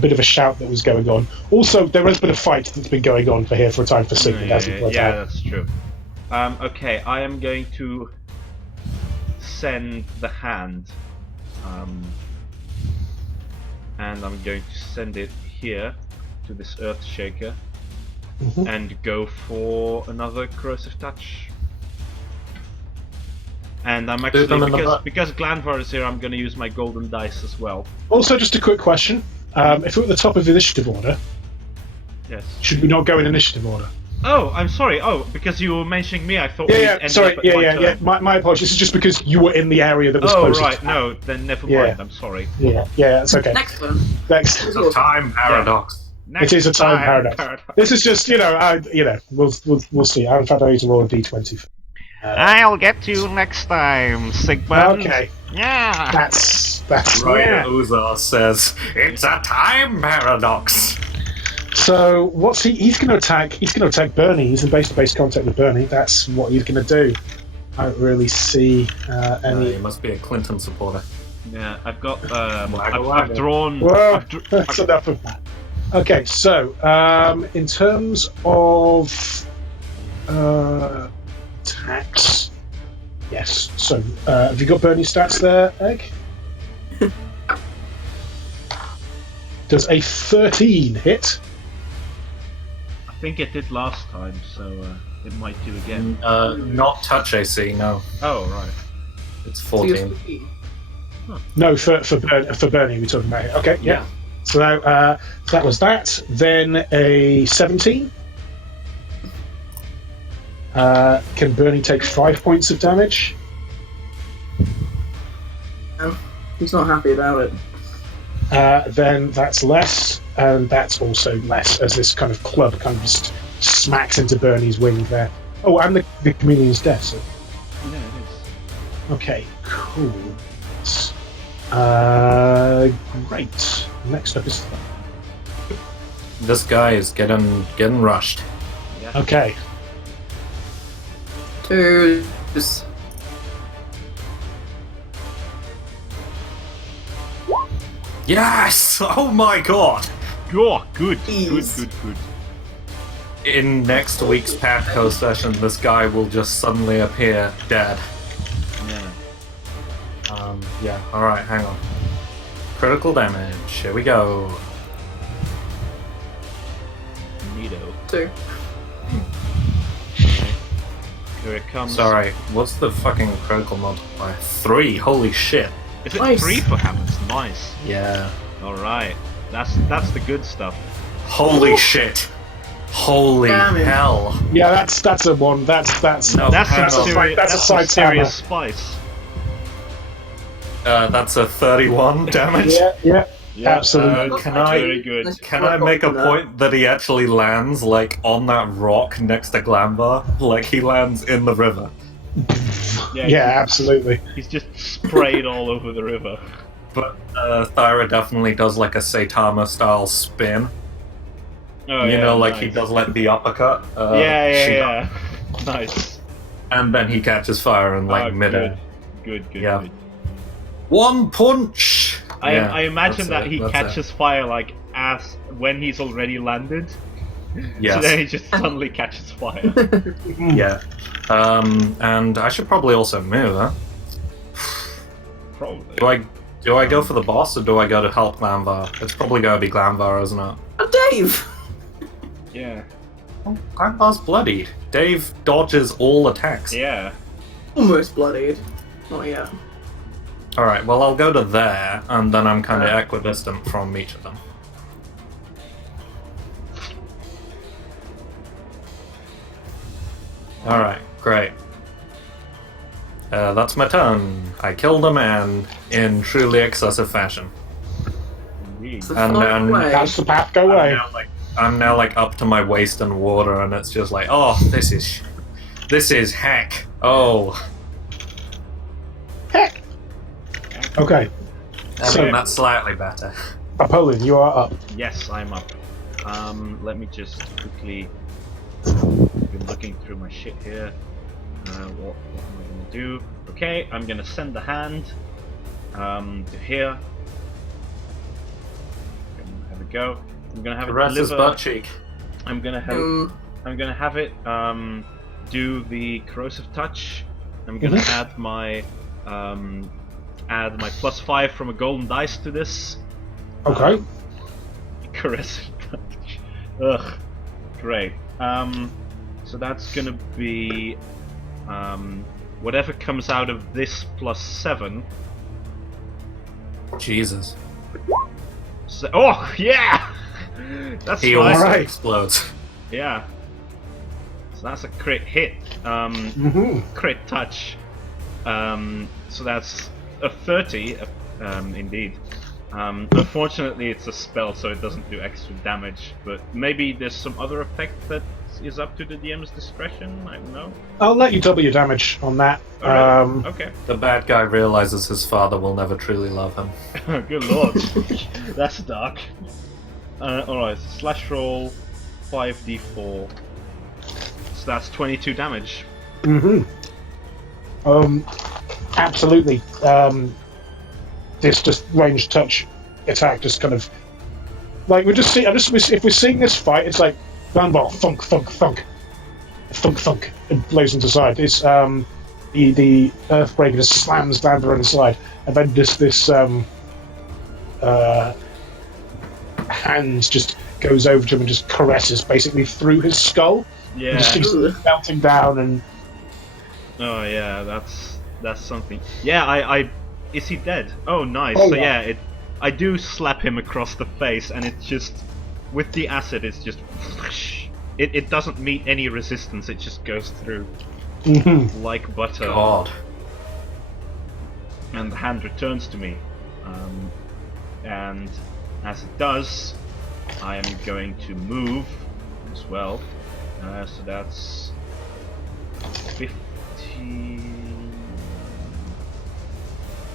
bit of a shout that was going on. Also, there has been a fight that's been going on here for a time for Sigmund. Yeah, that's true. Okay, I am going to send the hand. And I'm going to send it here to this Earth Shaker. And go for another corrosive touch. And I'm actually, because Glanvar is here, I'm going to use my golden dice as well. Also, just a quick question. If we're at the top of the initiative order, yes, should we not go in initiative order? Oh, I'm sorry. Oh, because you were mentioning me, I thought. Sorry. My apologies. This is just because you were in the area that was closest. Oh, right. No, then never mind. I'm sorry. Yeah, that's okay. Next one. Next. It's a time paradox. It is a time paradox. This is just, we'll see. In fact, I need to roll a d20. I'll get to you next time, Sigmund. Okay. Yeah. That's Right. Yeah. Uzar says it's a time paradox. So what's he's going to attack? He's going to attack Bernie. He's in base-to-base contact with Bernie. That's what he's going to do. I don't really see any. He must be a Clinton supporter. Yeah, I've got. I've drawn. Well, that's enough of that. Okay, so in terms of attacks, yes. So have you got Bernie's stats there, Egg? Does a 13 hit? I think it did last time, so it might do again. Not touch AC, no. Oh, right. It's 14. No, for Bernie we're talking about it. Okay, yeah. So that was that. Then a 17. Can Bernie take 5 points of damage? No, he's not happy about it. Then that's less, and that's also less, as this kind of club kind of just smacks into Bernie's wing there. Oh, and the chameleon's dead, so. Yeah, it is. Okay, cool. Great. Next up is... This guy is getting rushed. Yeah. Okay. Twos. Yes! Oh my god! Oh, good. Jeez. Good. In next week's PATHCO session, this guy will just suddenly appear dead. Yeah. Alright, hang on. Critical damage, here we go. Neato. 2. Here it comes. Sorry, what's the fucking critical multiplier? 3, holy shit. Is it Nice. 3 for hammers? Nice. Yeah. Alright. That's the good stuff. Holy shit. Holy Damn it. hell. Yeah, that's a one. That's No, That's hang some on. serious, that's a some side serious spice. That's a 31 damage. Yeah, absolutely. Can Very I good. can I make a point that he actually lands like on that rock next to Glanvar? Like he lands in the river. Yeah, absolutely. He's just sprayed all over the river. But Thyra definitely does like a Saitama style spin. Oh, You yeah, know, like nice. he does like the uppercut. Yeah. Nice. And then he catches fire in like midair. Good. Yeah. Good. One punch. Yeah, I imagine that's that it, he that's catches fire like as when he's already landed. Yes. So then he just suddenly catches fire. Yeah. And I should probably also move, huh? Probably. Do I go for the boss or do I go to help Glanvar? It's probably gonna be Glanvar, isn't it? Oh, Dave! Yeah. Oh, Glanvar's bloodied. Dave dodges all attacks. Yeah. Almost bloodied. Not yet. Alright, well I'll go to there, and then I'm kind of equidistant from each of them. Alright, great. That's my turn. I killed a man in truly excessive fashion. Indeed. It's the And far then- way. That's the path. Go away. I'm now like up to my waist in water, and it's just like, oh, this is heck. Oh, Heck. Okay. I So- mean, that's slightly better. Apollon, you are up. Yes, I'm up. Let me just quickly. Been looking through my shit here. What am I gonna do? Okay, I'm gonna send the hand to here. Have a go. I'm gonna have it Caress his deliver. butt cheek. I'm gonna have it do the corrosive touch. I'm gonna add my +5 from a golden dice to this. Okay. Corrosive touch. Ugh. Great. So that's gonna be whatever comes out of this +7. Jesus. So, oh yeah, that's He nice. also Alright. explodes. Yeah. So that's a crit hit. Crit touch. So that's a 30. Indeed. Unfortunately, it's a spell, so it doesn't do extra damage. But maybe there's some other effect that is up to the DM's discretion. I don't know. I'll let you double your damage on that. Alright, okay. The bad guy realizes his father will never truly love him. Good lord. That's dark. Alright, so slash roll 5d4. So that's 22 damage. Absolutely. This just ranged touch attack just kind of like if we're seeing this fight, it's like landball thunk thunk thunk thunk thunk. It blows into side. It's the earthbreaker just slams down the other side, and then this hand just goes over to him and just caresses basically through his skull. Yeah. And just keeps melting down and. Oh yeah, that's something. Yeah, I is he dead? Oh nice. Oh, so yeah. yeah, I do slap him across the face, and it's just with the acid, it's just it doesn't meet any resistance. It just goes through like butter. God. And the hand returns to me, and as it does, I am going to move as well. So that's 15.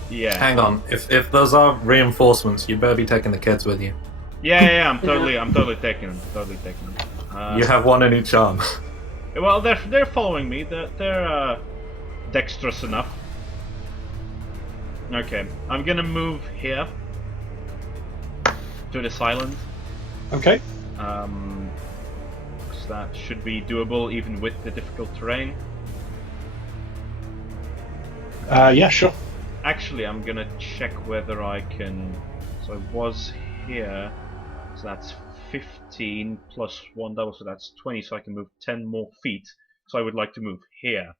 Yeah. Hang on. If those are reinforcements, you better be taking the kids with you. Yeah. I'm totally taking them. You have one in each arm. Well, they're following me. They're dexterous enough. Okay, I'm gonna move here to this island. Okay. So that should be doable even with the difficult terrain. Yeah, sure. Actually, I'm gonna check whether I can. So I was here, so that's 15 plus 1 double, so that's 20. So I can move 10 more feet. So I would like to move here,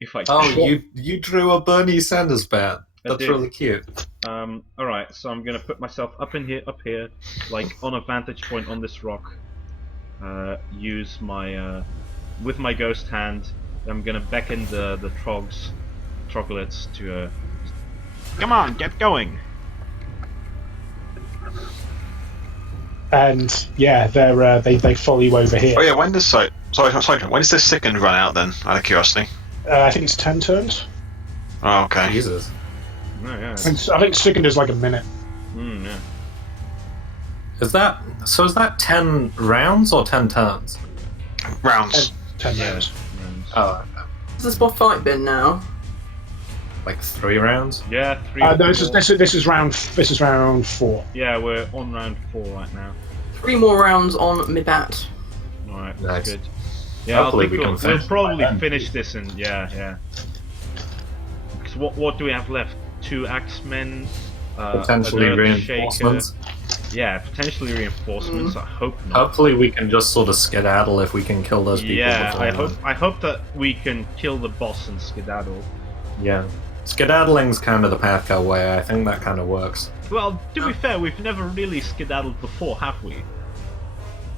if I can. Oh, you drew a Bernie Sanders bat. I That's did. really cute. All right. So I'm gonna put myself up here, like on a vantage point on this rock. Use my with my ghost hand. I'm gonna beckon the troglodytes to. Come on, get going! And yeah, they follow you over here. Oh yeah, when does when does this second run out then? Out of curiosity. I think it's 10 turns. Oh, okay. Jesus. Oh, yeah. I think second is like a minute. Yeah. Is that 10 rounds or 10 turns? Rounds. 10 rounds. Oh, Has the spot fight been now? like 3 rounds? Yeah, 3. No, this is round 4. Yeah, we're on round 4 right now. 3 more rounds on mid-bat. Alright, Nice. that's good. Yeah, Hopefully I think we can we'll finish probably by then. finish this in yeah. Because what do we have left? 2 axemen, Potentially an earth reinforcements. shaker. Yeah, potentially reinforcements. I hope not. Hopefully we can just sort of skedaddle if we can kill those people. Yeah, before I hope that we can kill the boss and skedaddle. Yeah. Skedaddling's kind of the PATHCO way. I think that kind of works. Well, to be fair, we've never really skedaddled before, have we?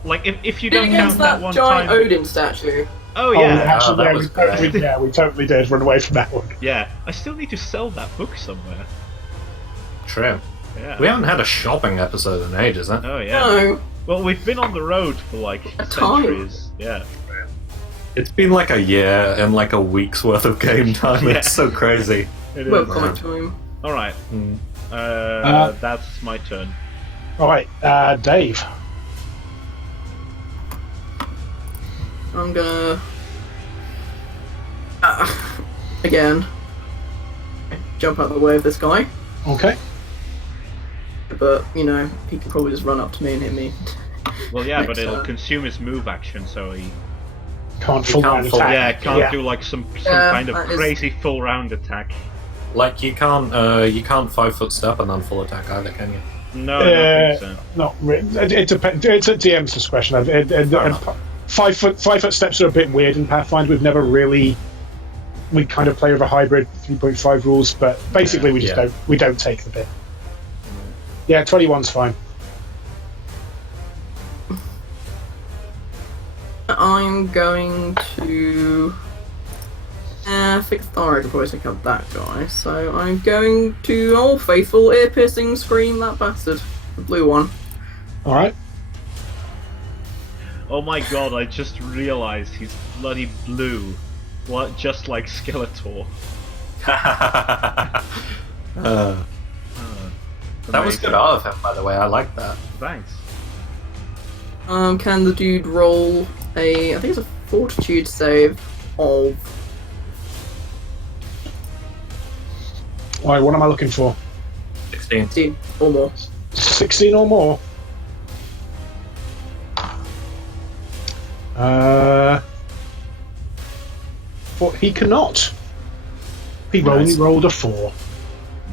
Like, if you don't Against count that that one giant time. Odin statue. Oh Oh, yeah, actually, that yeah, was great. we totally did run away from that one. yeah. I still need to sell that book somewhere. True. Yeah. We haven't had a shopping episode in ages, huh? Oh yeah. No. Well, we've been on the road for like A time. centuries. Yeah. It's been like a year and like a week's worth of game time. Yeah. It's so crazy. It is. Webcomic time. All right. Mm. That's my turn. All right, Dave. I'm gonna again jump out of the way of this guy. Okay. But you know, he can probably just run up to me and hit me. Well, yeah, Next but it'll turn. consume his move action, so he Can't full can't round full- attack. yeah can't Yeah. do like some Yeah, kind of that is- crazy full round attack. Like you can't 5-foot step and then full attack either, can you? No, I don't think so. Not really. It depends. It's at DM's discretion. enough. 5-foot steps are a bit weird in Pathfinder. We've never really. We kind of play with a hybrid 3.5 rules, but basically we just Yeah. don't take the bit. Yeah, 21's fine. I'm going to fix Thara could probably take out that guy, so I'm going to Old Faithful ear piercing scream that bastard. The blue one. All right. Oh my god, I just realized he's bloody blue. What, just like Skeletor. That was Amazing. good art of him, by the way. I like that. Thanks. Can the dude roll a? I think it's a Fortitude save of. All right. What am I looking for? 16. 16 or more. 16 or more. But he cannot. He only Nice. rolled a 4.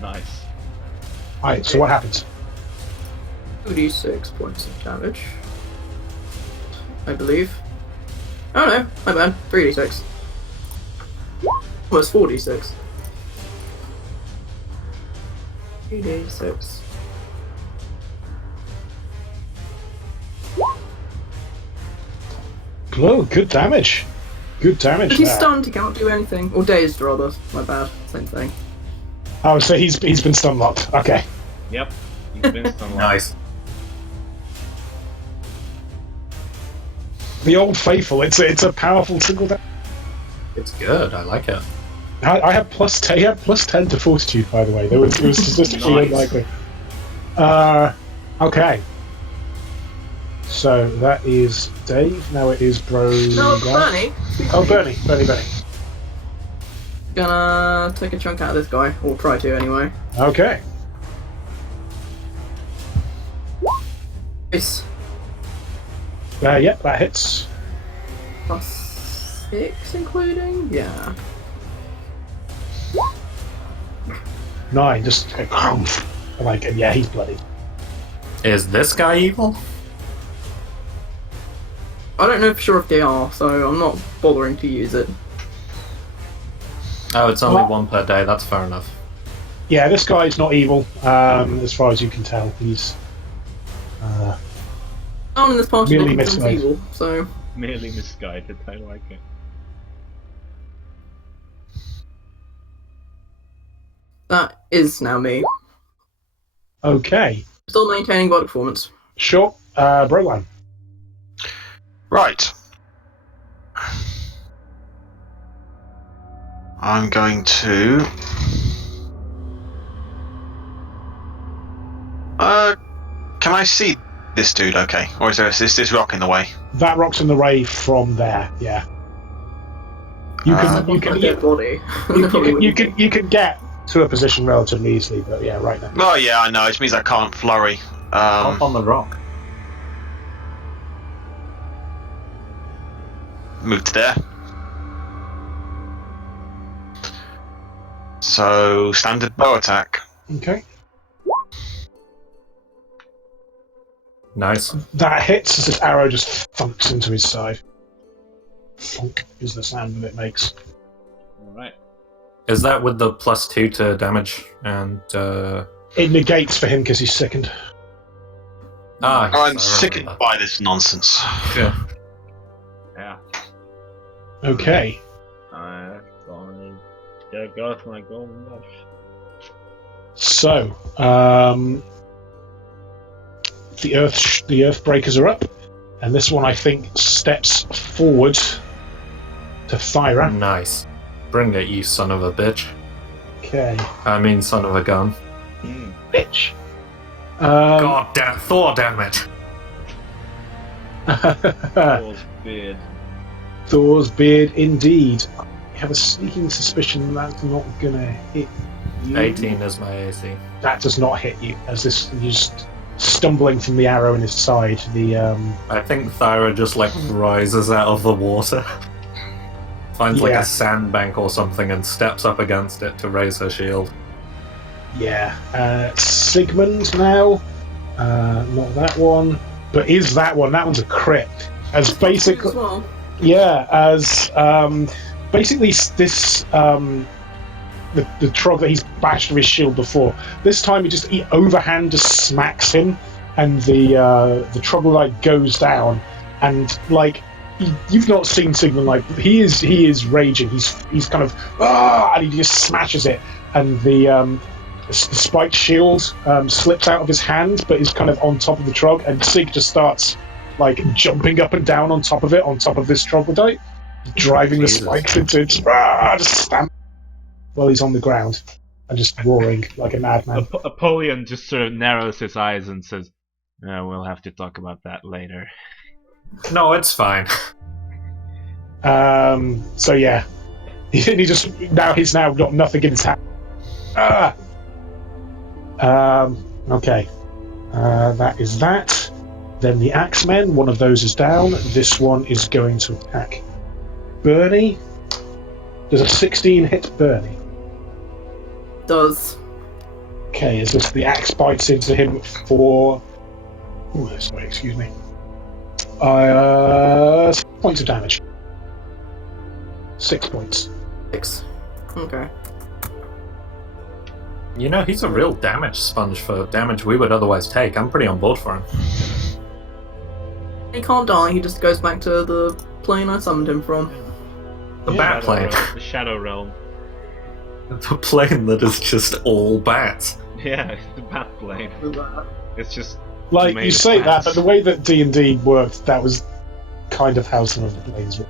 Nice. Alright, so what happens? 2d6 points of damage. I believe. Oh no, my bad. 3d6. Well, it's 4d6. 3d6. Glow, good damage. Good damage. But he's there. stunned, he can't do anything. Or dazed, rather. My bad. Same thing. Oh, so he's been stun locked. Okay. Yep. He's been stun locked. Nice. The Old Faithful. It's a powerful single. It's good. I like it. I had plus 10. He had plus 10 to Fortitude, by the way. It was statistically Nice. unlikely. Okay. So that is Dave. Now it is Bro. No, Bernie. Oh, Bernie. Gonna take a chunk out of this guy. Or try to, anyway. Okay. Nice. Yep, that hits. Plus 6, including? Yeah. 9. Just like, yeah, he's bloody. Is this guy evil? I don't know for sure if they are, so I'm not bothering to use it. Oh, it's only What? 1 per day. That's fair enough. Yeah, this guy's not evil, as far as you can tell. He's. No one in this party Merely becomes misguided. evil, so Merely misguided, I like it. that is now me. Okay. Still maintaining body performance. Sure. Broline. Right. I'm going to. Can I see this dude? Okay, or is this rock in the way? That rock's in the way from there. Yeah. You can you A can dead body. you can get to a position relatively easily, but yeah, right now. Oh yeah, I know. It means I can't flurry. Hop on the rock. Move to there. So standard bow attack. Okay. Nice. That hits as this arrow just thunks into his side. Thunk is the sound that it makes. Alright. Is that with the +2 to damage and It negates for him because he's sickened. yes, I'm I sickened remember by this nonsense. that. Yeah. Yeah. Okay. There goes my golden dash. So, the earth breakers are up, and this one I think steps forward to Thyra. Nice. Bring it, you son of a bitch. Okay. I mean, son of a gun. Bitch. God damn, Thor, damn it. Thor's beard. Thor's beard, indeed. I have a sneaking suspicion that's not gonna hit you. 18 is my AC. That does not hit you, as this you're just stumbling from the arrow in his side. I think Thyra just like rises out of the water, finds like Yeah. a sandbank or something, and steps up against it to raise her shield. Yeah. Sigmund now. Not that one, but is that one? That one's a crit. As basically, As well. yeah, as basically this the trog that he's bashed with his shield before. This time he overhand just smacks him, and the troglodyte goes down, and like you've not seen Sigmund like he is raging. He's kind of and he just smashes it, and the spiked shield slips out of his hand, but is kind of on top of the trog, and Sig just starts like jumping up and down on top of it, on top of this troglodyte, driving Jesus. the spikes into it, just stamp while he's on the ground and just roaring like a madman. Apollyon just sort of narrows his eyes and says, we'll have to talk about that later. No, it's fine. So yeah, he's now got nothing in his hand. Okay, that is that. Then the Axemen, one of those is down. This one is going to attack Bernie. Does a 16 hit Bernie? Does. Okay, as the axe bites into him for... sorry, excuse me. 6 points of damage. 6 points. 6. Okay. You know, he's a real damage sponge for damage we would otherwise take. I'm pretty on board for him. He can't die, he just goes back to the plane I summoned him from. The bat plane. The Shadow Realm. The plane that is just all bats. Yeah, the bat plane. It's just Like, made you of say that, bats. but the way that D&D worked, that was kind of how some of the planes were.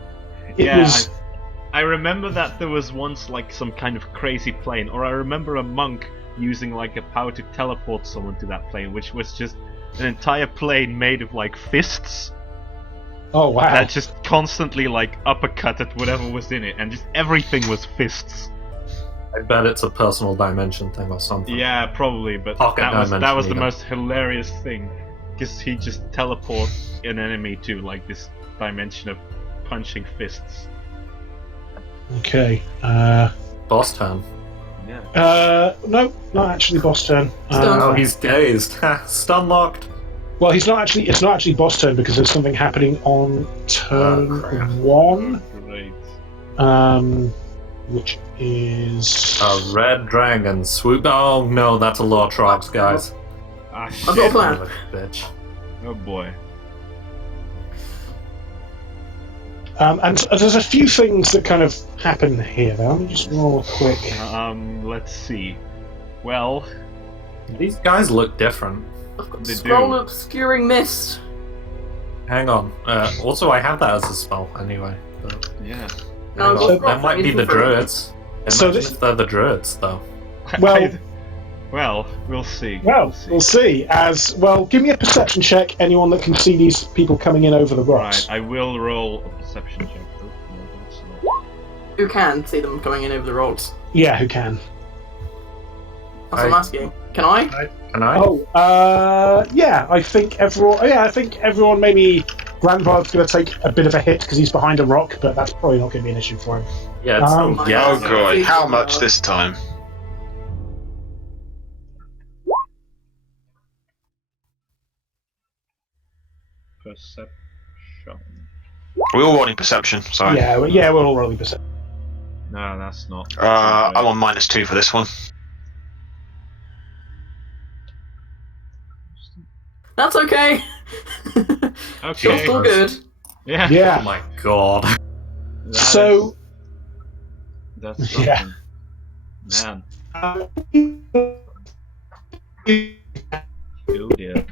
I remember that there was once like some kind of crazy plane, or I remember a monk using like a power to teleport someone to that plane, which was just an entire plane made of like fists Oh, wow. that just constantly like uppercut at whatever was in it, and just everything was fists. I bet it's a personal dimension thing or something. Yeah, probably, but Pocket that was dimension the even. most hilarious thing, because he just teleports an enemy to like this dimension of punching fists. Okay. Boss turn. Yeah. No, not actually boss turn. Oh, he's dazed. Ha, stun locked. Well, it's not actually boss turn because there's something happening on turn crap. 1, Great. which is A red dragon swoop. Oh no, that's a lot of trogs, guys. Ah, I've got a shit. plan. Son of a bitch. Oh boy. and there's a few things that kind of happen here. Though. Let me just roll quick. Let's see. Well, These guys look different. I've got They Scroll do. Obscuring Mist. Hang on. Also, I have that as a spell anyway. But yeah. No, hang go on. for it. That might be the Go for it. druids. So Imagine this- if they're the druids, though. Well, Well, we'll see. well, we'll see. As well, give me a perception check. Anyone that can see these people coming in over the rocks. Right, I will roll a perception check. Oh, no, that's not. Who can see them coming in over the rocks? Yeah, who can? That's what I'm asking. Can I? Can I? Oh, yeah. I think everyone. Yeah, I think everyone. Maybe Grandpa's going to take a bit of a hit because he's behind a rock, but that's probably not going to be an issue for him. Yeah, it's Um, still Oh yes. god, how much this time? Perception. We all rolling perception, sorry. Yeah, we're all rolling perception. No, that's not. I'm on -2 for this one. That's okay. Okay. You're still good. Yeah. Oh Yeah. my god. that So. is- that's something. Yeah. Man. uh, Oh dear.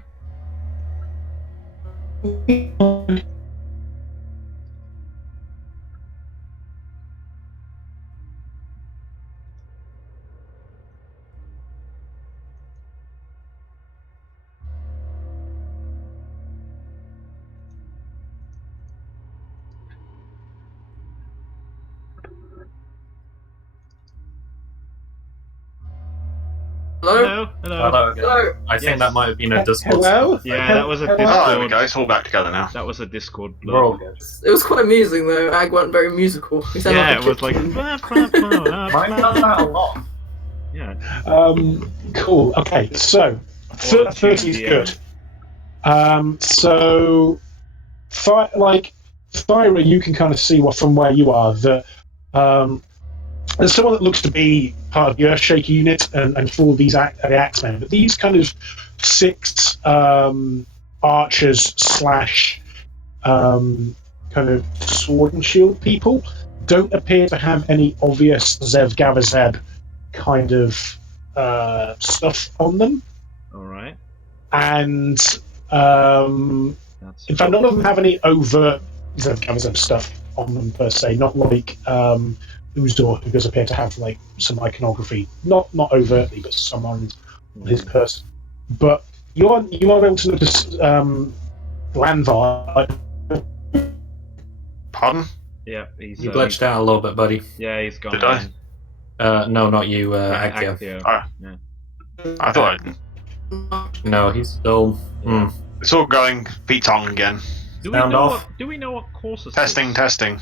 Hello? Hello. again. Hello? I think Yes. that might have been a Discord. Hello? spot. Yeah, that was a Hello? Oh, there we Discord. go. It's all back together now. That was a Discord blur. We're all good. It was quite amusing though. Ag went very musical. He sounded Yeah, like it a was like. kitten. Mine does that a lot. Yeah. Cool. Okay, so 30 is Yeah. good. So, Thyra, you can kind of see from where you are that there's someone that looks to be part of the Earthshaker unit and for these the Axemen, but these kind of 6 archers slash kind of sword and shield people don't appear to have any obvious Zev Gavazeb kind of stuff on them. Alright. And That's in fact, none of them have any overt Zev Gavazeb stuff on them per se. Not like Uzdor, who does appear to have like some iconography, not overtly, but some on his person. But you are able to notice Landvar. Pardon? Yeah, he's. You glitched out a little bit, buddy. Yeah, he's gone. Did I? again. No, not you, Yeah, Actio. Actio. Ah. Yeah. I thought No, he's still. Yeah. it's all going feet on again. Do we Sound know off. what? Do we know what causes Testing, this? testing.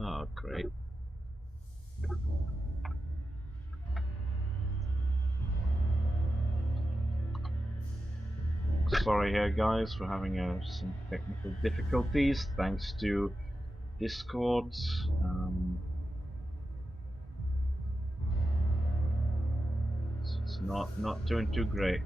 Oh, great. Sorry here, guys, for having some technical difficulties. Thanks to Discord. It's not doing too great.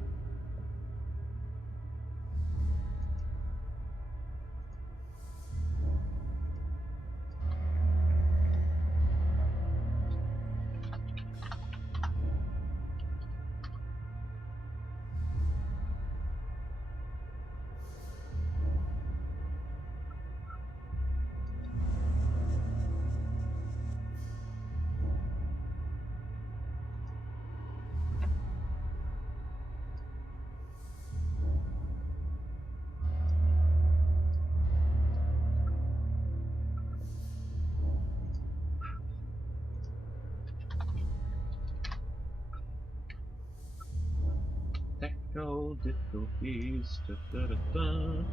Technical difficulties. Da, da, da, da.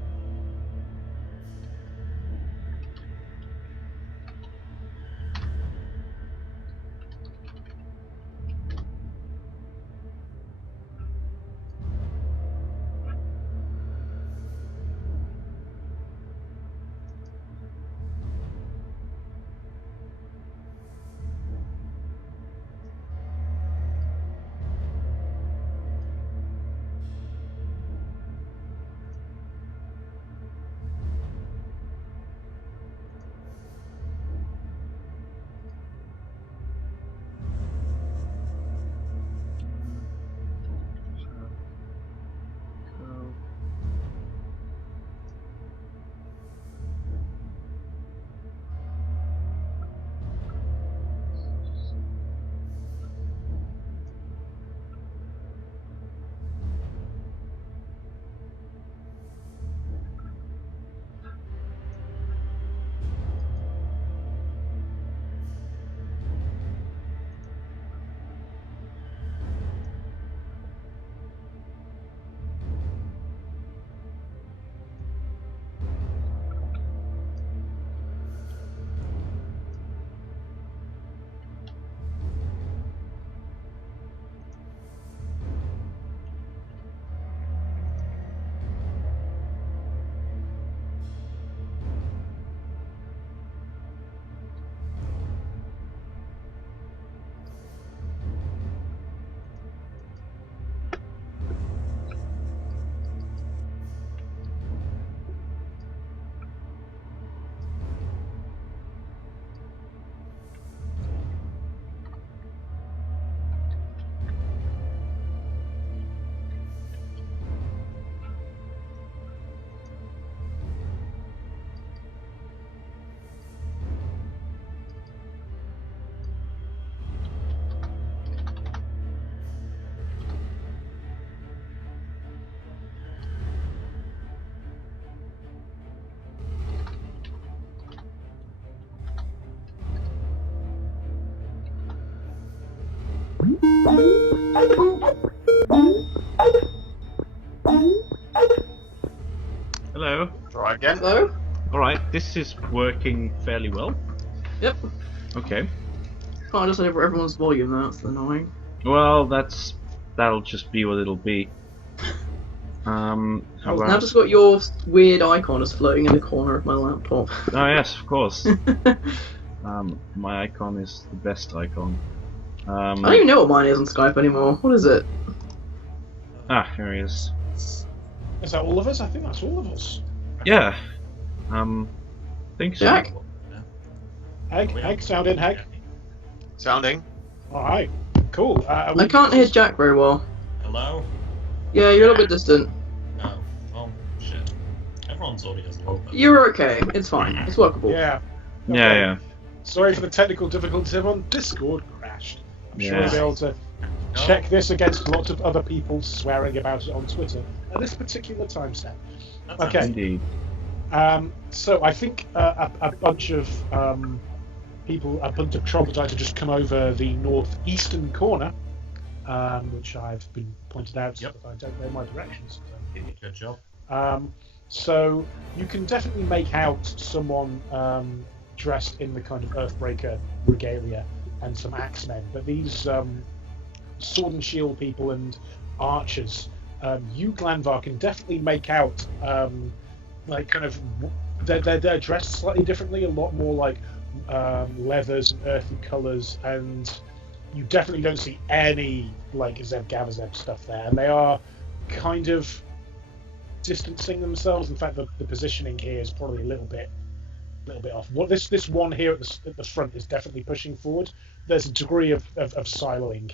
Hello. Try again. Hello? Alright, this is working fairly well. Yep. Okay. Can't just over everyone's volume, that's annoying. Well, that'll just be what it'll be. How I've now about... just got your weird icon just floating in the corner of my laptop. Oh yes, of course. My icon is the best icon. I don't even know what mine is on Skype anymore. What is it? Here he is. Is that all of us? I think that's all of us. Yeah. Think so. Jack? Heg, sound in, Heg. Sounding. All right, cool. I can't hear Jack very well. Hello? Yeah, you're a little bit distant. Oh, well, shit. Everyone's audio is low. You're okay. It's fine. It's workable. Yeah. Yeah, Okay. yeah. Sorry for the technical difficulties, everyone. Discord crashed. I'm sure Yeah. you'll be able to check this against lots of other people swearing about it on Twitter at this particular timestamp. Okay. Indeed. So I think a bunch of people, a bunch of troglodytes have just come over the northeastern corner, which I've been pointed out. Yep. But I don't know my directions. So. Good job. So you can definitely make out someone dressed in the kind of Earthbreaker regalia and some axemen, but these sword and shield people and archers, you Glanvar can definitely make out like kind of they're dressed slightly differently, a lot more like leathers and earthy colours, and you definitely don't see any like Zeb Gavazeb stuff there, and they are kind of distancing themselves. In fact, the positioning here is probably a little bit off. What this one here at the front is definitely pushing forward. There's a degree of siloing,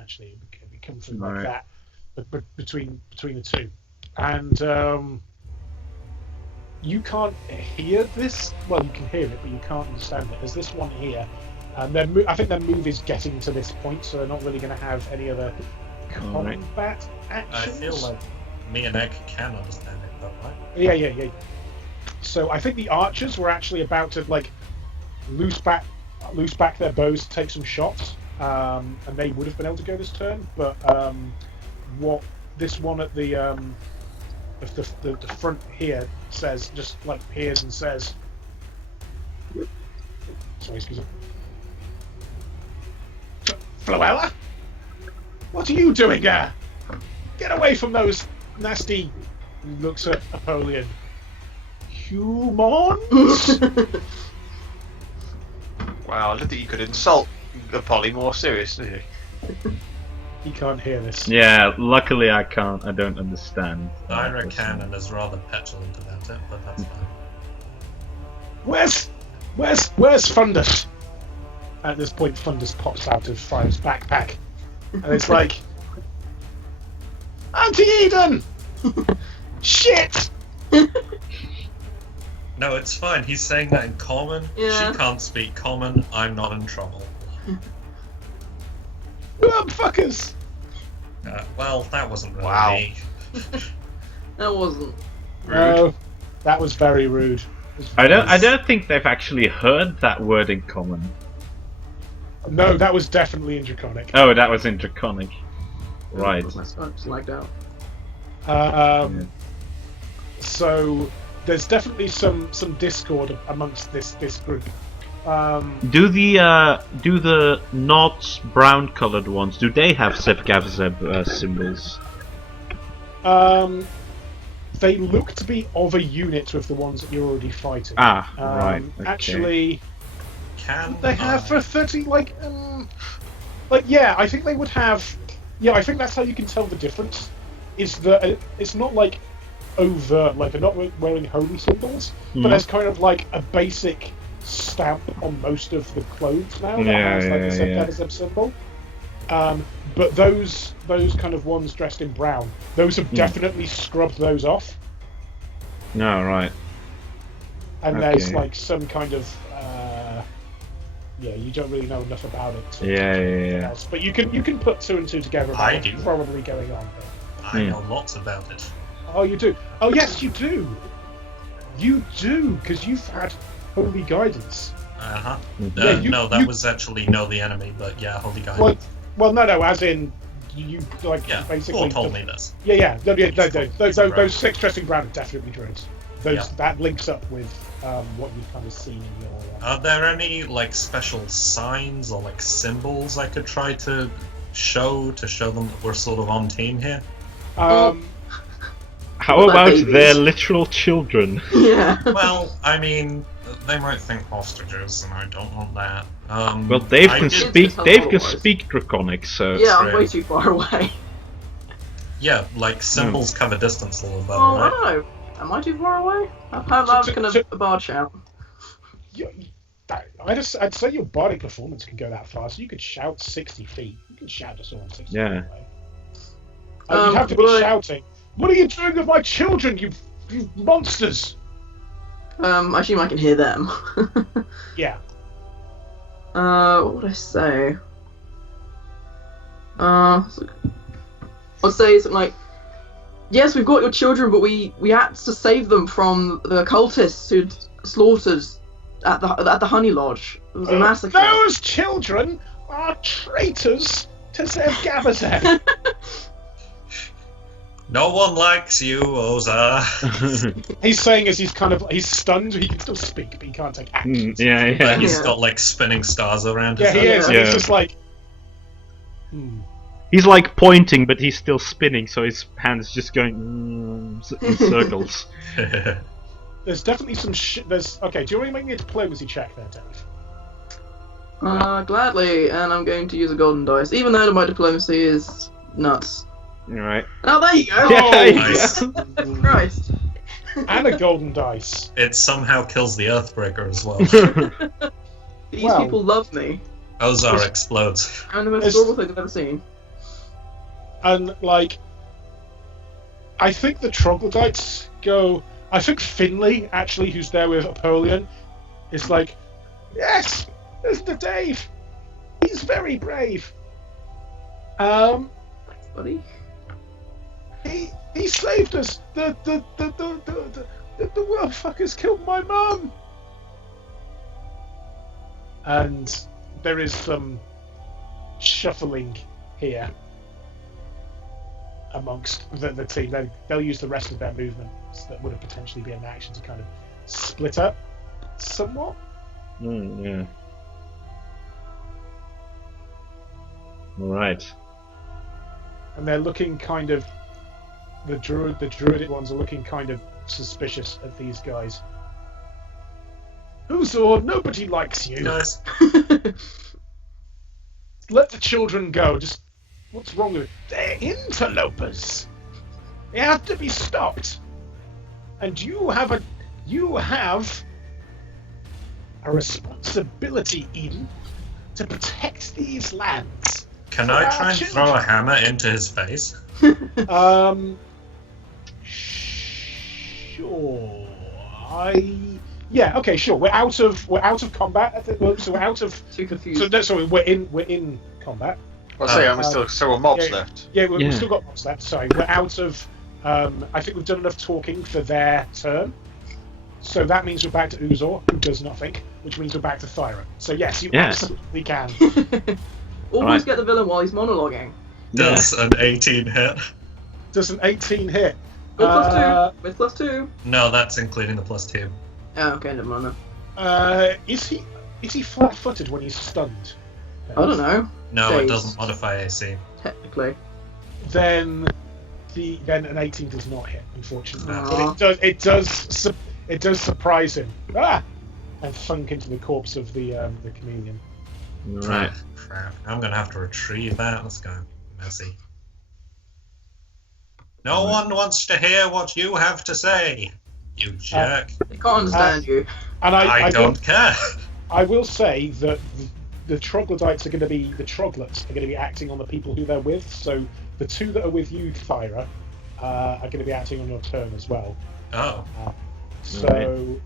actually, it comes from like that, but between the two, and you can't hear this. Well, you can hear it, but you can't understand it. There's this one here, and I think their move is getting to this point, so they're not really going to have any other combat actions. I feel like me and Egg can understand it, though, right? Yeah. So I think the archers were actually about to like loose back their bows to take some shots, and they would have been able to go this turn. But what this one at the front here says, just like appears and says, sorry, excuse me, Floella, what are you doing here? Get away from those nasty. Looks at Apollyon. Humans? Wow, I didn't think you could insult the Polly more seriously. He can't hear this. Yeah, luckily I can't. I don't understand. Ira can and is rather petulant about it, but that's fine. Where's Fundus? At this point, Fundus pops out of Five's backpack, and it's like, Auntie Eden! Shit! No, it's fine. He's saying that in common. Yeah. She can't speak common. I'm not in trouble. Fuckers! Well, that wasn't really Wow. me. That wasn't. No, that was very rude. I don't think they've actually heard that word in common. No, that was definitely in Draconic. Oh, that was in Draconic. Right. My Skype's lagged out. So there's definitely some discord amongst this group. Do the not brown colored ones, do they have Zeb Gavazeb symbols? They look to be of a unit with the ones that you're already fighting. Right. Okay. Actually, Can they have for 30 yeah, I think they would have. Yeah, I think that's how you can tell the difference. Is that it's not like overt, like they're not wearing holy symbols, but there's kind of like a basic stamp on most of the clothes now that has like the Zeb symbol. But those kind of ones dressed in brown, those have definitely scrubbed those off. No, right. And there's like some kind of you don't really know enough about it. Yeah. Else. But you can put two and two together about I what's do. probably going on. I know lots about it. Oh, you do? Oh, yes, you do. You do, because you've had holy guidance. Uh-huh. Yeah, No, that was actually Know the Enemy, but yeah, Holy Guidance. Well, Well, no, as in you like Yeah, basically. Thor told me this. Yeah. No, Those those 6 dressing brown are definitely druids. Yeah. That links up with what you've kind of seen in your. Are there any like special signs or like symbols I could try to show them that we're sort of on team here? Oh. How What about about babies? their literal children? Yeah. Well, I mean, they might think hostages, and I don't want that. Well, Dave I can did- speak. tell Dave can otherwise. speak Draconic, so Yeah, I'm true. way too far away. Yeah, like symbols cover distance a little better, Oh, I right? don't know. Am I too far away? How loud can a bard shout? I'd say your body performance can go that far, so you could shout 60 feet. You can shout to someone 60 feet Yeah. away. You'd have to be shouting, "What are you doing with my children, you monsters?" I assume I can hear them. Yeah. What would I say? I'd say something like, "Yes, we've got your children, but we had to save them from the cultists who'd slaughtered at the Honey Lodge. It was a massacre." Those children are traitors to Zev Gabazet. No one likes you, Oza. He's saying as he's stunned. He can still speak, but he can't take action. yeah. He's Yeah. got like spinning stars around Yeah, his he head. is. Yeah. He's just like. He's like pointing, but he's still spinning, so his hands just going in circles. There's definitely some shit. Okay. Do you want to make me a diplomacy check there, Dave? Gladly, and I'm going to use a golden dice, even though my diplomacy is nuts. Alright. Oh, there you go! Yeah, Nice. Christ. And a golden dice. It somehow kills the Earthbreaker as well. These Well. people love me. Ozar explodes. I'm the most It's- adorable thing I've ever seen. And like, I think the troglodytes go. I think Finley, actually, who's there with Apollyon, is like, "Yes, Mr. Dave. He's very brave. Thanks, buddy. He saved us. The world fuckers killed my mum." And there is some shuffling here amongst the team. They'll use the rest of their movements that would have potentially been an action to kind of split up somewhat. Yeah. Alright. And they're looking kind of the druidic ones are looking kind of suspicious at these guys. Uzor, nobody likes you. Nice. Let the children go. Just what's wrong with it? They're interlopers. They have to be stopped. And you have a responsibility, Eden, to protect these lands. Can For I our try and children. throw a hammer into his face? Sure. Yeah. Okay. Sure. We're out of combat. So we're out of. Too confused. So no, sorry. We're in combat. I'll say I'm still several mobs yeah. left. Yeah. We've Yeah. still got mobs left. Sorry. We're out of. I think we've done enough talking for their turn. So that means we're back to Uzor, who does nothing, which means we're back to Thyra. So yes, you Yeah. absolutely can. Always Right. get the villain while he's monologuing. Does an 18 hit? Does an 18 hit? With +2. With +2. No, that's including the +2. Oh, okay, never mind then. Is he flat-footed when he's stunned? I don't know, No, it Saves. doesn't modify AC. technically. Then an 18 does not hit, unfortunately. Aw. But it does surprise him. And thunk into the corpse of the chameleon. Right. Crap. I'm gonna have to retrieve that. That's gonna be messy. No one wants to hear what you have to say, you jerk. They can't understand you. And I don't care. I will say that the troglodytes are going to be acting on the people who they're with. So the two that are with you, Thyra, are going to be acting on your turn as well. Oh. So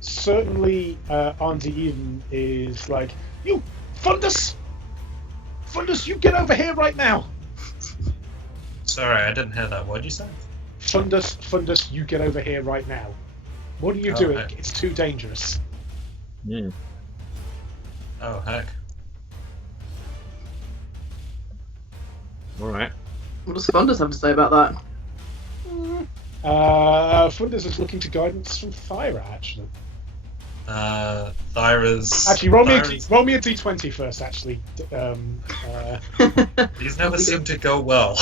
certainly, Auntie Eden is like, "You Fundus, you get over here right now. Sorry, I didn't hear that. What'd you say? Fundus, you get over here right now. What are you doing? Okay. It's too dangerous." Mm. Oh, heck. Alright. What does Fundus have to say about that? Fundus is looking to guidance from Thyra, actually. Thyra's... Actually, roll me a d20 first, actually. These never seem to go well.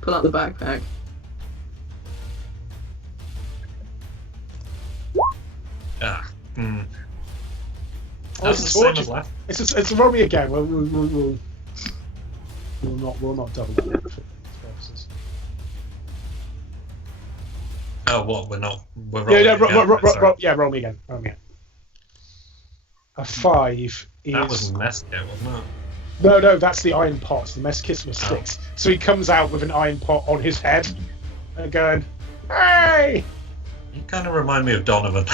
Pull out the backpack. Ah. Hmm. Oh, That's the same as last. It's roll me again. We'll not double it for these purposes. Oh, what? We're rolling again. Roll me again. A 5 is... That was mess kit, wasn't it? No, that's the iron pot. The mess kit was 6. So he comes out with an iron pot on his head and going, "Hey!" You kind of remind me of Donovan.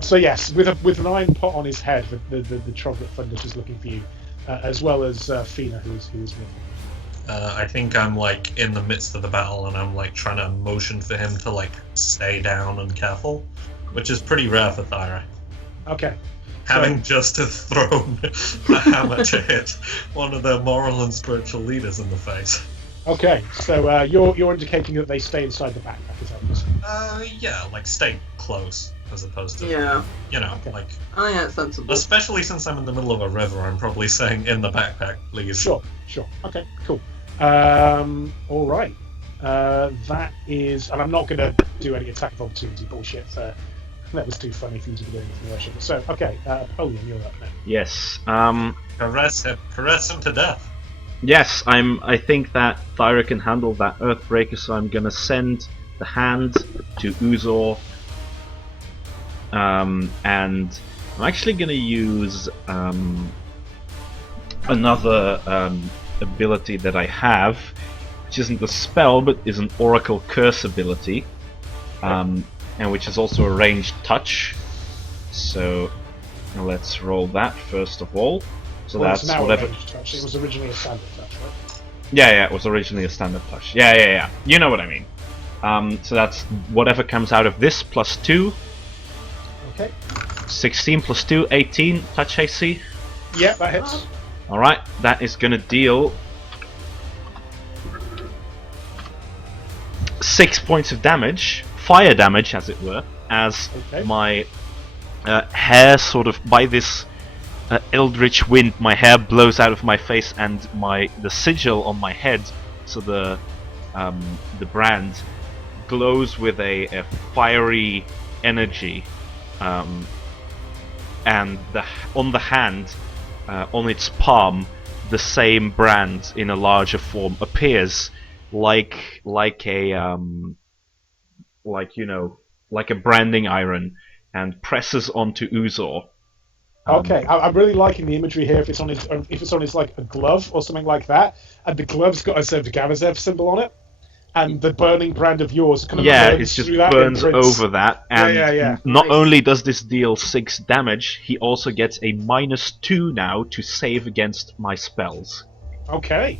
So yes, with an iron pot on his head, the Troglit Fundus is looking for you, as well as Fina, who's with him. I think I'm like in the midst of the battle, and I'm like trying to motion for him to like stay down and careful, which is pretty rare for Thyra. Okay. Having just thrown a hammer to hit one of their moral and spiritual leaders in the face. Okay, so you're indicating that they stay inside the backpack, is that what you're saying? Yeah, like stay close as opposed to, you know, Okay. like. Oh yeah, it's sensible. Especially since I'm in the middle of a river, I'm probably saying in the backpack, please. Sure. Okay, cool. All right. That is, and I'm not going to do any attack of opportunity bullshit. That was too funny for you to be doing anything Russian. So, okay, Polian, you're up now. Yes. Caress him to death. Yes, I think that Thyra can handle that Earthbreaker, so I'm gonna send the hand to Uzor. And I'm actually gonna use another ability that I have, which isn't a spell but is an Oracle Curse ability, and which is also a ranged touch. So let's roll that first of all. So Well, that's it's now whatever. a ranged touch. It was originally a standard touch, right? Yeah, it was originally a standard touch. Yeah. You know what I mean. So that's whatever comes out of this plus 2. Okay. 16 plus 2, 18 touch AC. Yeah, that hits. Alright, that is gonna deal 6 points of damage, fire damage as it were, as my hair sort of, by this eldritch wind, my hair blows out of my face and the sigil on my head, so the brand, glows with a fiery energy, and on the hand, on its palm, the same brand in a larger form appears, like a branding iron, and presses onto Uzor. Okay, I'm really liking the imagery here. If it's on his like a glove or something like that, and the glove's got a Zevgavazev symbol on it, and the burning brand of yours kind of burns it just through that, burns imprints. over that, and Yeah. not Nice. only does this deal 6 damage, he also gets a -2 now to save against my spells. Okay.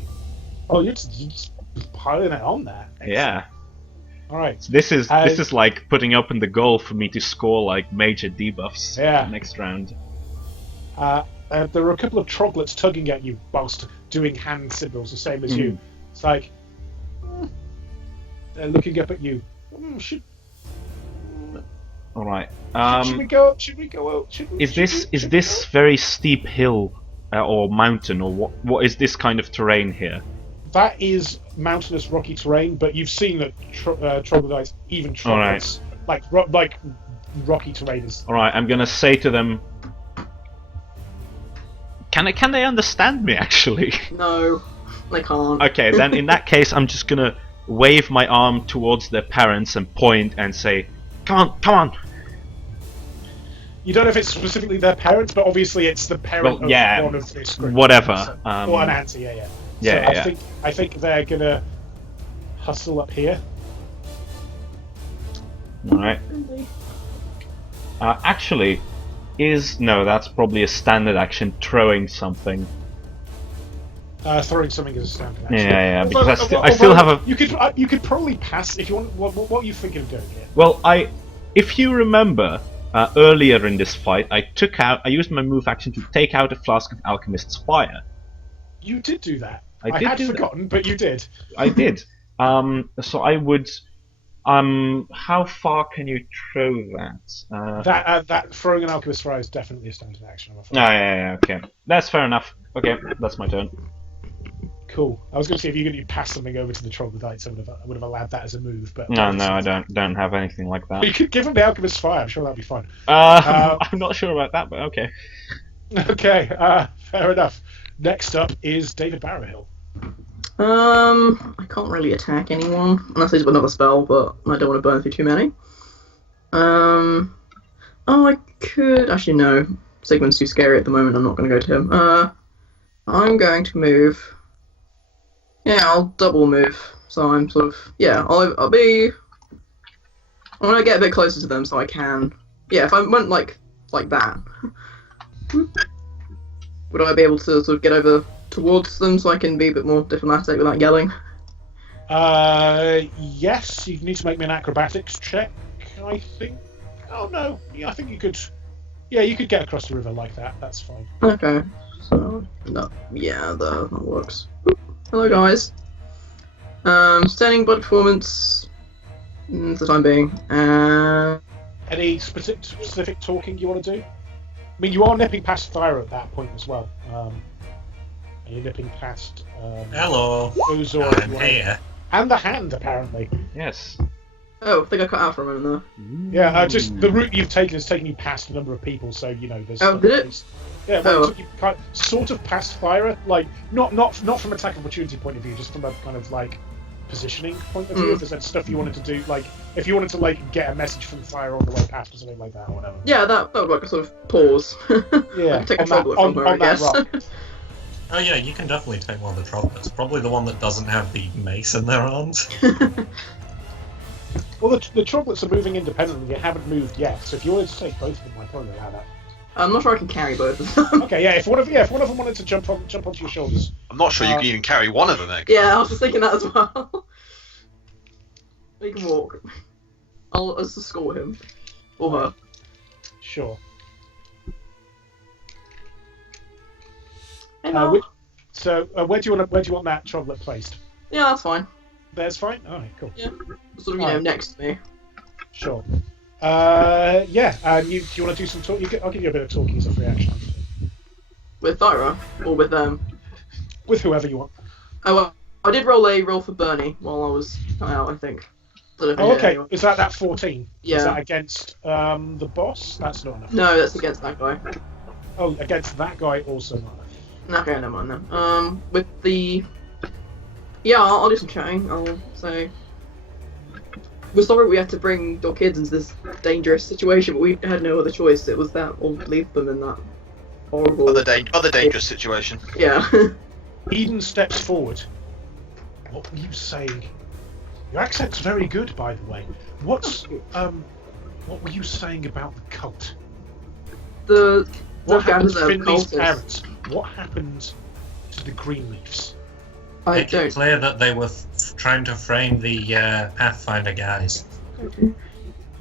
Oh, you're just piling it on there. Yeah. All right. So this is like putting up in the goal for me to score like major debuffs next round. There are a couple of troglets tugging at you whilst doing hand symbols, the same as you. It's like they're looking up at you. All right. Should we go? Should we? Is this very steep hill or mountain, or what is this kind of terrain here? That is mountainous, rocky terrain, but you've seen that troglodytes, even troglodytes, like rocky terrain is. All right. I'm gonna say to them. Can they understand me actually? No, they can't. Okay, then in that case, I'm just gonna wave my arm towards their parents and point and say, "Come on!" You don't know if it's specifically their parents, but obviously it's the parent of one of this group. Whatever. Or an auntie, yeah. Yeah. I think they're gonna hustle up here. All right. Actually, that's probably a standard action. Throwing something. Throwing something is a standard action. Yeah. Because I still have a. You could probably pass if you want. What are you thinking of doing here? Well, if you remember. Earlier in this fight, I used my move action to take out a flask of Alchemist's Fire. You did do that. I I did had do that. forgotten, but you did. I did. So I would. How far can you throw that? That throwing an alchemist fire is definitely a standard action. I'm afraid. Yeah. Okay, that's fair enough. Okay, that's my turn. Cool. I was going to say if you could pass something over to the troglodytes, I would have allowed that as a move. But No, I don't have anything like that. You could give him the alchemist fire. I'm sure that'd be fun. I'm not sure about that, but okay. Okay, fair enough. Next up is David Barrowhill. I can't really attack anyone unless there's another spell, but I don't want to burn through too many. Oh, I could actually no. Sigmund's too scary at the moment. I'm not going to go to him. I'm going to move. Yeah, I'll double move. So I'm sort of I'll be. I'm going to get a bit closer to them so I can. Yeah, if I went like that, would I be able to sort of get over towards them so I can be a bit more diplomatic without yelling? Yes, you need to make me an acrobatics check, I think. Oh no, yeah, I think you could. Yeah, you could get across the river like that. That's fine. Okay, so no, yeah, that works. Hello guys. Standing body performance for the time being. Any specific talking you want to do? I mean, you are nipping past Thyra at that point as well. And you're nipping past. Hello. Uzor I'm here. And the hand, apparently. Yes. Oh, I think I cut out for a moment there. Yeah, just the route you've taken has taken you past a number of people, so you know there's. Oh, did it? Yeah, well, it took you sort of past Thyra, like not from attack opportunity point of view, just from a kind of like positioning point of view. If there's stuff you wanted to do, like if you wanted to like get a message from Thyra on the way past or something like that, or whatever. Yeah, that would work. A sort of pause. Yeah, take a troglodyte from her, I guess. Oh yeah, you can definitely take one of the troglodytes. Probably the one that doesn't have the mace in their arms. Well, the troglodytes are moving independently. They haven't moved yet, so if you wanted to take both of them, I'd probably allow that. I'm not sure I can carry both of them. Okay, yeah. If one of them wanted to jump onto your shoulders, I'm not sure you can even carry one of them. Yeah, I was just thinking that as well. We can walk. I'll just escort him or her. Sure. Hey, where do you want that troglodyte placed? Yeah, that's fine. There's fine. All right, cool. Yeah, sort of next to me. Sure. Yeah. Do you want to do some talk? I'll give you a bit of talking as a free action. With Thyra or with them? With whoever you want. Oh well, I did roll for Bernie while I was out. I think. Oh, okay. Is that 14? Yeah. Is that against the boss? That's not enough. No, that's against that guy. Oh, against that guy also not enough. Okay, never mind then. With the... Yeah, I'll do some chatting. I'll say... We're sorry we had to bring your kids into this dangerous situation, but we had no other choice. It was that, or leave them in that horrible... Other dangerous situation. Yeah. Eden steps forward. What were you saying? Your accent's very good, by the way. What were you saying about the cult? What happened to Finley's parents? What happened to the Greenleafs? I Make don't. it clear that they were trying to frame the Pathfinder guys.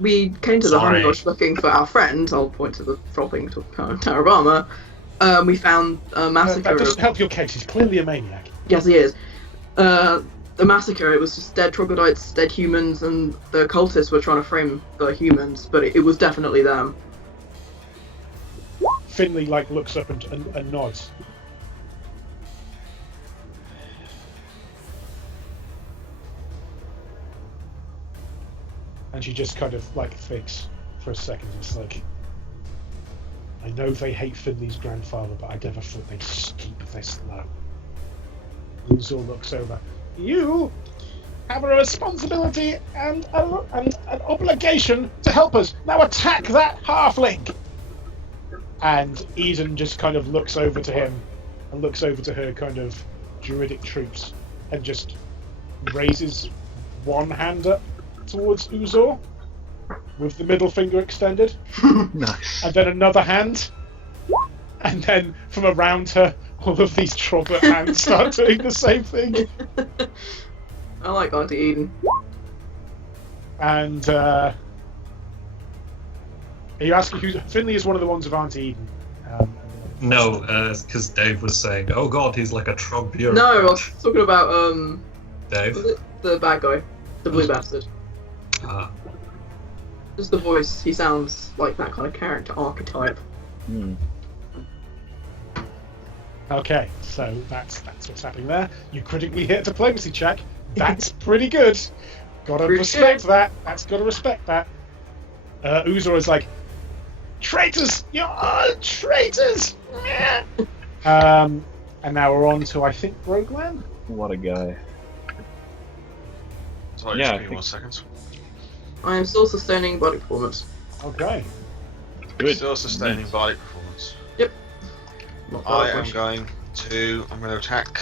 We came to the Sorry. Honeybush looking for our friend. I'll point to the dropping to Tower of Armor. We found a massacre. That doesn't help your case. He's clearly a maniac. Yes, he is. The massacre, it was just dead troglodytes, dead humans, and the cultists were trying to frame the humans, but it was definitely them. Finley looks up and nods. And she just kind of thinks for a second. It's like, I know they hate Finley's grandfather, but I never thought they'd stoop this low. Uzor looks over. You have a responsibility and an obligation to help us. Now attack that halfling! And Eden just kind of looks over to him and looks over to her kind of druidic troops and just raises one hand up towards Uzor with the middle finger extended. Nice. And then another hand. And then from around her, all of these troglodyte hands start doing the same thing. I like Auntie Eden. And are you asking who? Finley is one of the ones of Auntie Eden. No, because Dave was saying, "Oh God, he's like a trog bureaucrat." No, I was talking about Dave. was it the bad guy, the blue bastard. Ah. Just the voice. He sounds like that kind of character archetype. Okay, so that's what's happening there. You critically hit a diplomacy check. That's pretty good. Gotta respect that. That's gotta respect that. Uzor is like, traitors! You're all traitors! And now we're on to, I think, Rogueland? What a guy. Sorry, Yeah, just give me 1 second. I am still sustaining body performance. Okay. Good. Still sustaining body performance. Not I bad, am gosh. going to attack.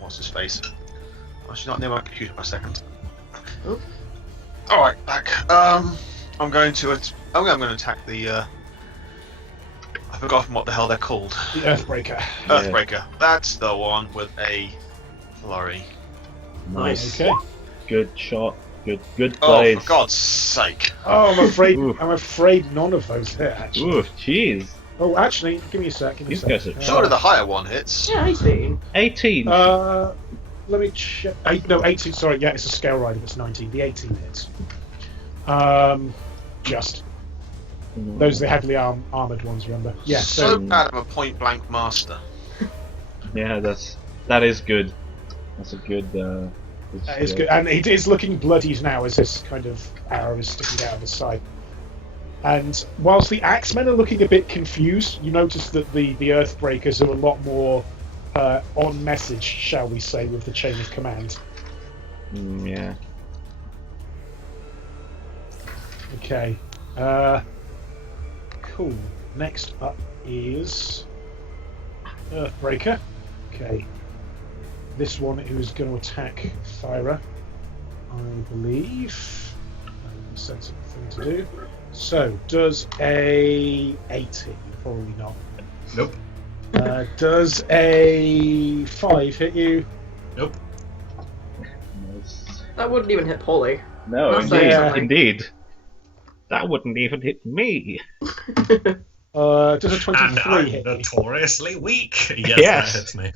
What's his face? Actually, not near my computer for a second. Oh. All right, back. I'm going to attack the. I've forgotten what the hell they're called. The Earthbreaker. Earthbreaker. That's the one with a flurry. Nice. Okay. Good shot. Good Oh, plays. for God's sake! Oh, Oof. I'm afraid none of those hit, actually. Ooh, jeez. Oh, actually, give me a sec. These guys are Surely the higher one hits. Yeah, 18. 18. Let me check. 18. Sorry, yeah, it's a scale rider. It's 19. The 18 hits. Just those are the heavily armored ones. Remember? Yeah. So bad I'm a point blank master. Yeah, that is good. That's a good. That is good, and it is looking bloodied now as this kind of arrow is sticking out of his side. And whilst the Axemen are looking a bit confused, you notice that the Earthbreakers are a lot more on message, shall we say, with the chain of command. Yeah. Okay. Cool. Next up is Earthbreaker. Okay. This one who's going to attack Thyra, I believe. Sensible thing to do. So, does a 18? Probably not. Nope. Does a 5 hit you? Nope. That wouldn't even hit Polly. No, That's indeed, something. indeed. That wouldn't even hit me. Does a 23 And I'm hit you? notoriously weak. Yes, Yes. that hits me.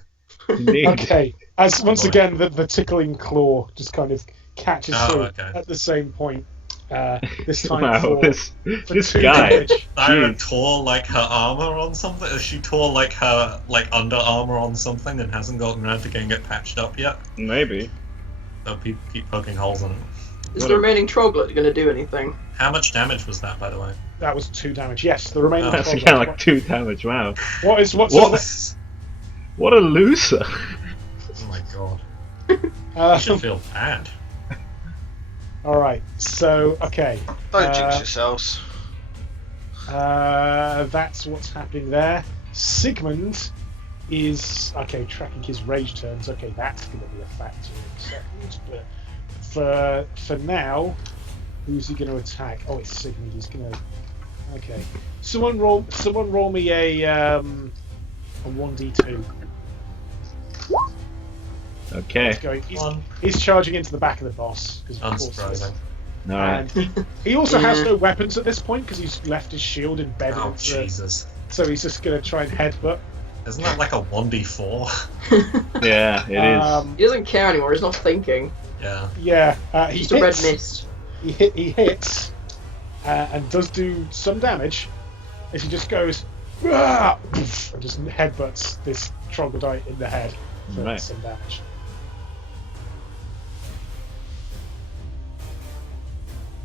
Indeed. Okay. As once Boy. again, the tickling claw just kind of catches through Okay. at the same point. This time Wow, for this 2 guy. damage. Thyra Jeez. tore like her armor on something. She tore like her under armor on something and hasn't gotten around to getting it patched up yet. Maybe. So keep poking holes in it. Is the remaining troglet going to do anything? How much damage was that, by the way? That was 2 damage. Yes, the remaining. Oh. That's problem- kind of like 2 damage. Wow. what's What a loser. Oh my god. I should feel bad. all right. So okay. Don't jinx yourselves. That's what's happening there. Sigmund is tracking his rage turns. Okay, that's going to be a factor in a second. But for now, who's he going to attack? Oh, it's Sigmund. He's going to. Okay. Someone roll me a 1d2. Okay. He's charging into the back of the boss. Unsurprising. Alright. And he also has no weapons at this point because he's left his shield embedded Oh, into the, Jesus. so he's just going to try and headbutt. Isn't that like a 1d4? Yeah, it is. He doesn't care anymore, he's not thinking. Yeah. Yeah, he Just a red hits. mist. He hits and does do some damage. As he just goes "Ah!" and just headbutts this troglodyte in the head for Right. some damage.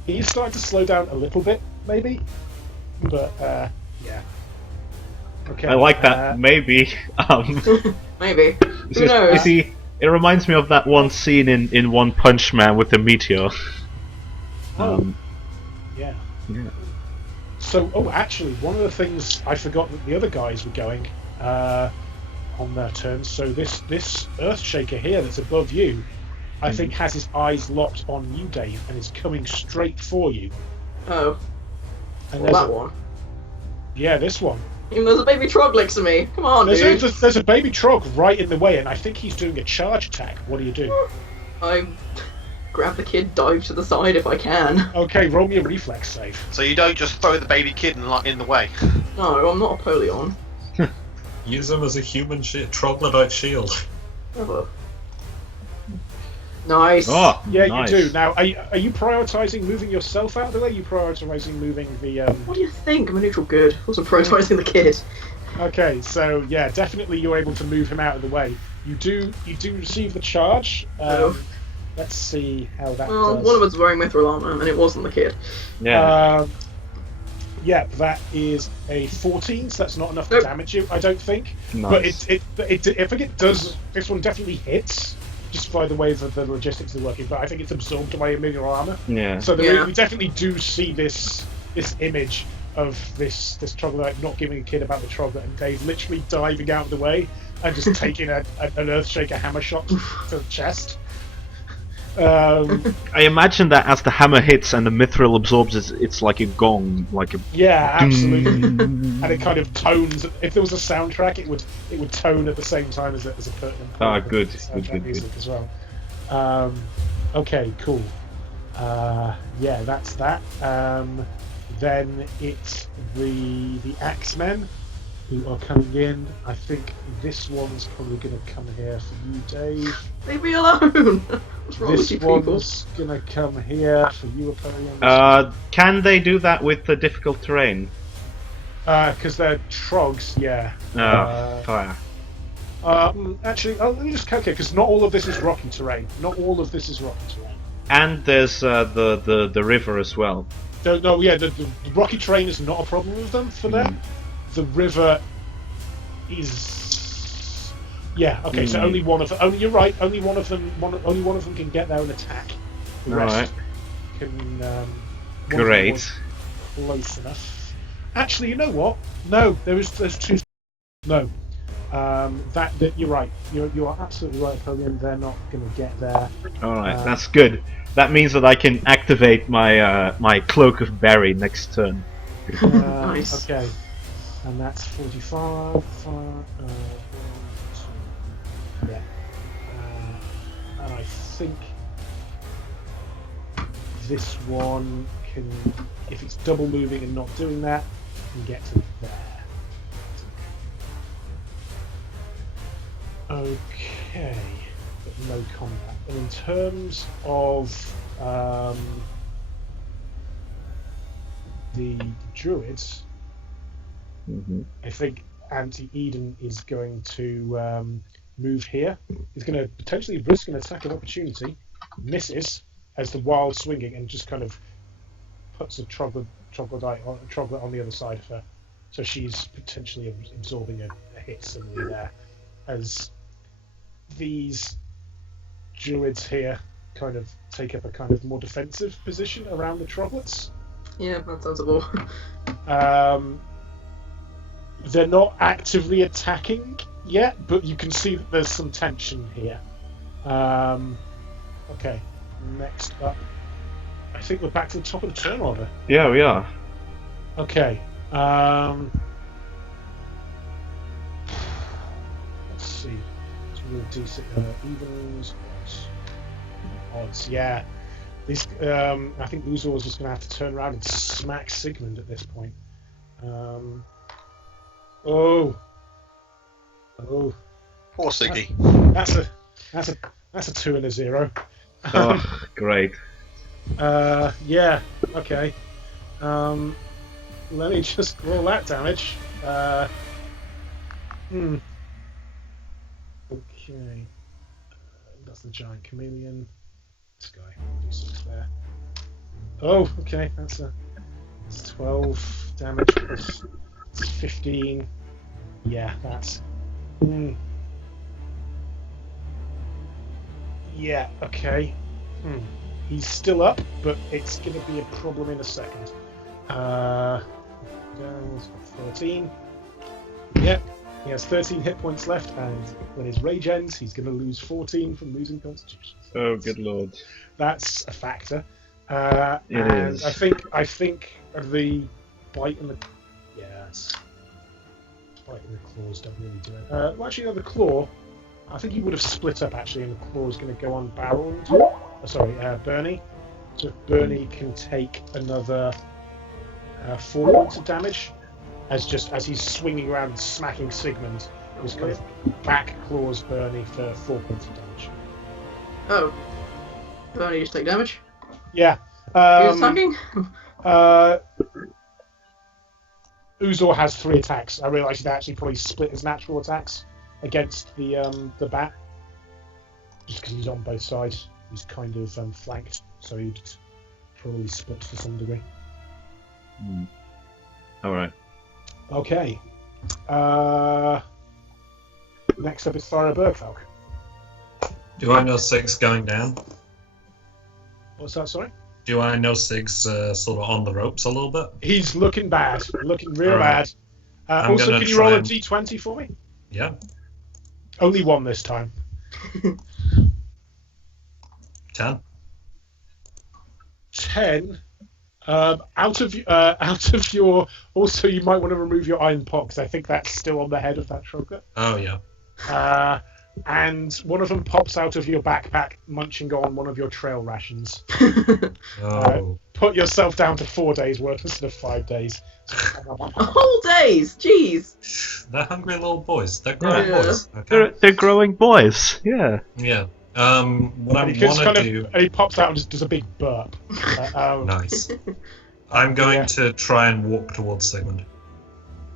He's starting to slow down a little bit, maybe, but yeah. Okay. I like that. Maybe. Maybe. Is Who knows? he? It reminds me of that one scene in One Punch Man with the meteor. Yeah. Yeah. So, actually, one of the things I forgot that the other guys were going on their turns. So this Earthshaker here that's above you, I think has his eyes locked on you, Dave, and is coming straight for you. Oh. And Well, there's that one. Yeah, this one. Even there's a baby trog next to me. Come on, dude. There's a baby trog right in the way, and I think he's doing a charge attack. What do you do? I grab the kid, dive to the side if I can. Okay, roll me a reflex save. So you don't just throw the baby kid in the way. No, I'm not Apollyon. Use him as a human troglodyte shield. Nice. Oh, Yeah, nice. you do. Now, are you prioritising moving yourself out of the way? Are you prioritising moving the? What do you think? I'm a neutral good. I wasn't prioritising the kid. Okay, so yeah, definitely you're able to move him out of the way. You do receive the charge. Let's see how that Well, does. one of us was wearing mithril armor, and it wasn't the kid. Yeah. Yeah, that is a 14, so that's not enough to damage you, I don't think. Nice. But I think it does. This one definitely hits, just by the way that the logistics are working. But I think it's absorbed by mineral armor. Yeah. So we definitely do see this image of this troglodyte not giving a kid about the troglodyte, and Dave literally diving out of the way and just taking an Earthshaker hammer shot to the chest. I imagine that as the hammer hits and the mithril absorbs, it's like a gong, like a. Yeah, absolutely. And it kind of tones. If there was a soundtrack, it would tone at the same time as a pertinent. Ah, good, music as well. Okay, cool. Yeah, that's that. Then it's the Axemen who are coming in. I think this one's probably going to come here for you, Dave. Leave me alone. What's wrong with This you people? one's going to come here for you, Apollyon. Can they do that with the difficult terrain? Because they're trogs, yeah. Fire. Actually, let me just calculate, because not all of this is rocky terrain. And there's the river as well. The rocky terrain is not a problem with them for them. The river is. Yeah. Okay. So only one of them. You're right. Only one of them can get there and attack. The rest can. Great. Close enough. Actually, you know what? No, there's two. No. That you're right. You are absolutely right, Apollyon. They're not going to get there. All right, that's good. That means that I can activate my my cloak of berry next turn. Nice. Okay. And that's 45. Yeah. And I think this one can, if it's double moving and not doing that, can get to there. Okay. But no combat. And in terms of the druids, I think Anti-Eden is going to move here. He's going to potentially risk an attack of opportunity, misses as the wild swinging, and just kind of puts a troglodyte on the other side of her. So she's potentially absorbing a hit suddenly there, as these druids here kind of take up a kind of more defensive position around the troglets. Yeah, that sounds sensible. They're not actively attacking yet, but you can see that there's some tension here. Okay, next up. I think we're back to the top of the turn order. Yeah, we are. Okay. Let's see. So we're going to do evens, odds. Yeah. These. I think Uzor is just going to have to turn around and smack Sigmund at this point. Oh. Poor Siggy. That's a 2 and a 0. Oh, great. Yeah. Okay. Let me just roll that damage. Okay. That's the giant chameleon. This guy. Do something there. Oh, okay. That's 12 damage plus 15. Yeah, that's. Yeah. Okay. He's still up, but it's going to be a problem in a second. Down 13. Yep, he has 13 hit points left, and when his rage ends, he's going to lose 14 from losing Constitution. Oh, good lord. That's a factor. It and is. I think the bite and the bite and the claws don't really do it. Well, actually, no, the claw. I think he would have split up actually, and the claw is going to go on Bernie. So if Bernie can take another 4 points of damage, as he's swinging around and smacking Sigmund His kind of back claws Bernie for 4 points of damage. Oh. Bernie just take damage? Yeah. Who's attacking? Uzor has 3 attacks. I realised he'd actually probably split his natural attacks against the bat. Just because he's on both sides. He's kind of flanked, so he'd probably split to some degree. Alright. Okay. Next up is Thyra Bergfalk. Do I know Sig's going down? What's that, sorry? Do I know Sig's sort of on the ropes a little bit? He's looking bad. Looking real Alright. bad. I'm Also, gonna can you try roll a and- d20 for me? Yeah. Only 1 this time. 10. 10. Out of your. Also, you might want to remove your iron pot because I think that's still on the head of that shulker. Oh, yeah. And one of them pops out of your backpack, munching on one of your trail rations. Oh. Put yourself down to 4 days worth instead of 5 days. Whole days! Jeez! They're hungry little boys. They're growing Yeah. boys. Okay. They're growing boys, yeah. Yeah. What I And want he just kind to of, do... and he pops out and just does a big burp. Nice. I'm going Yeah. to try and walk towards Sigmund.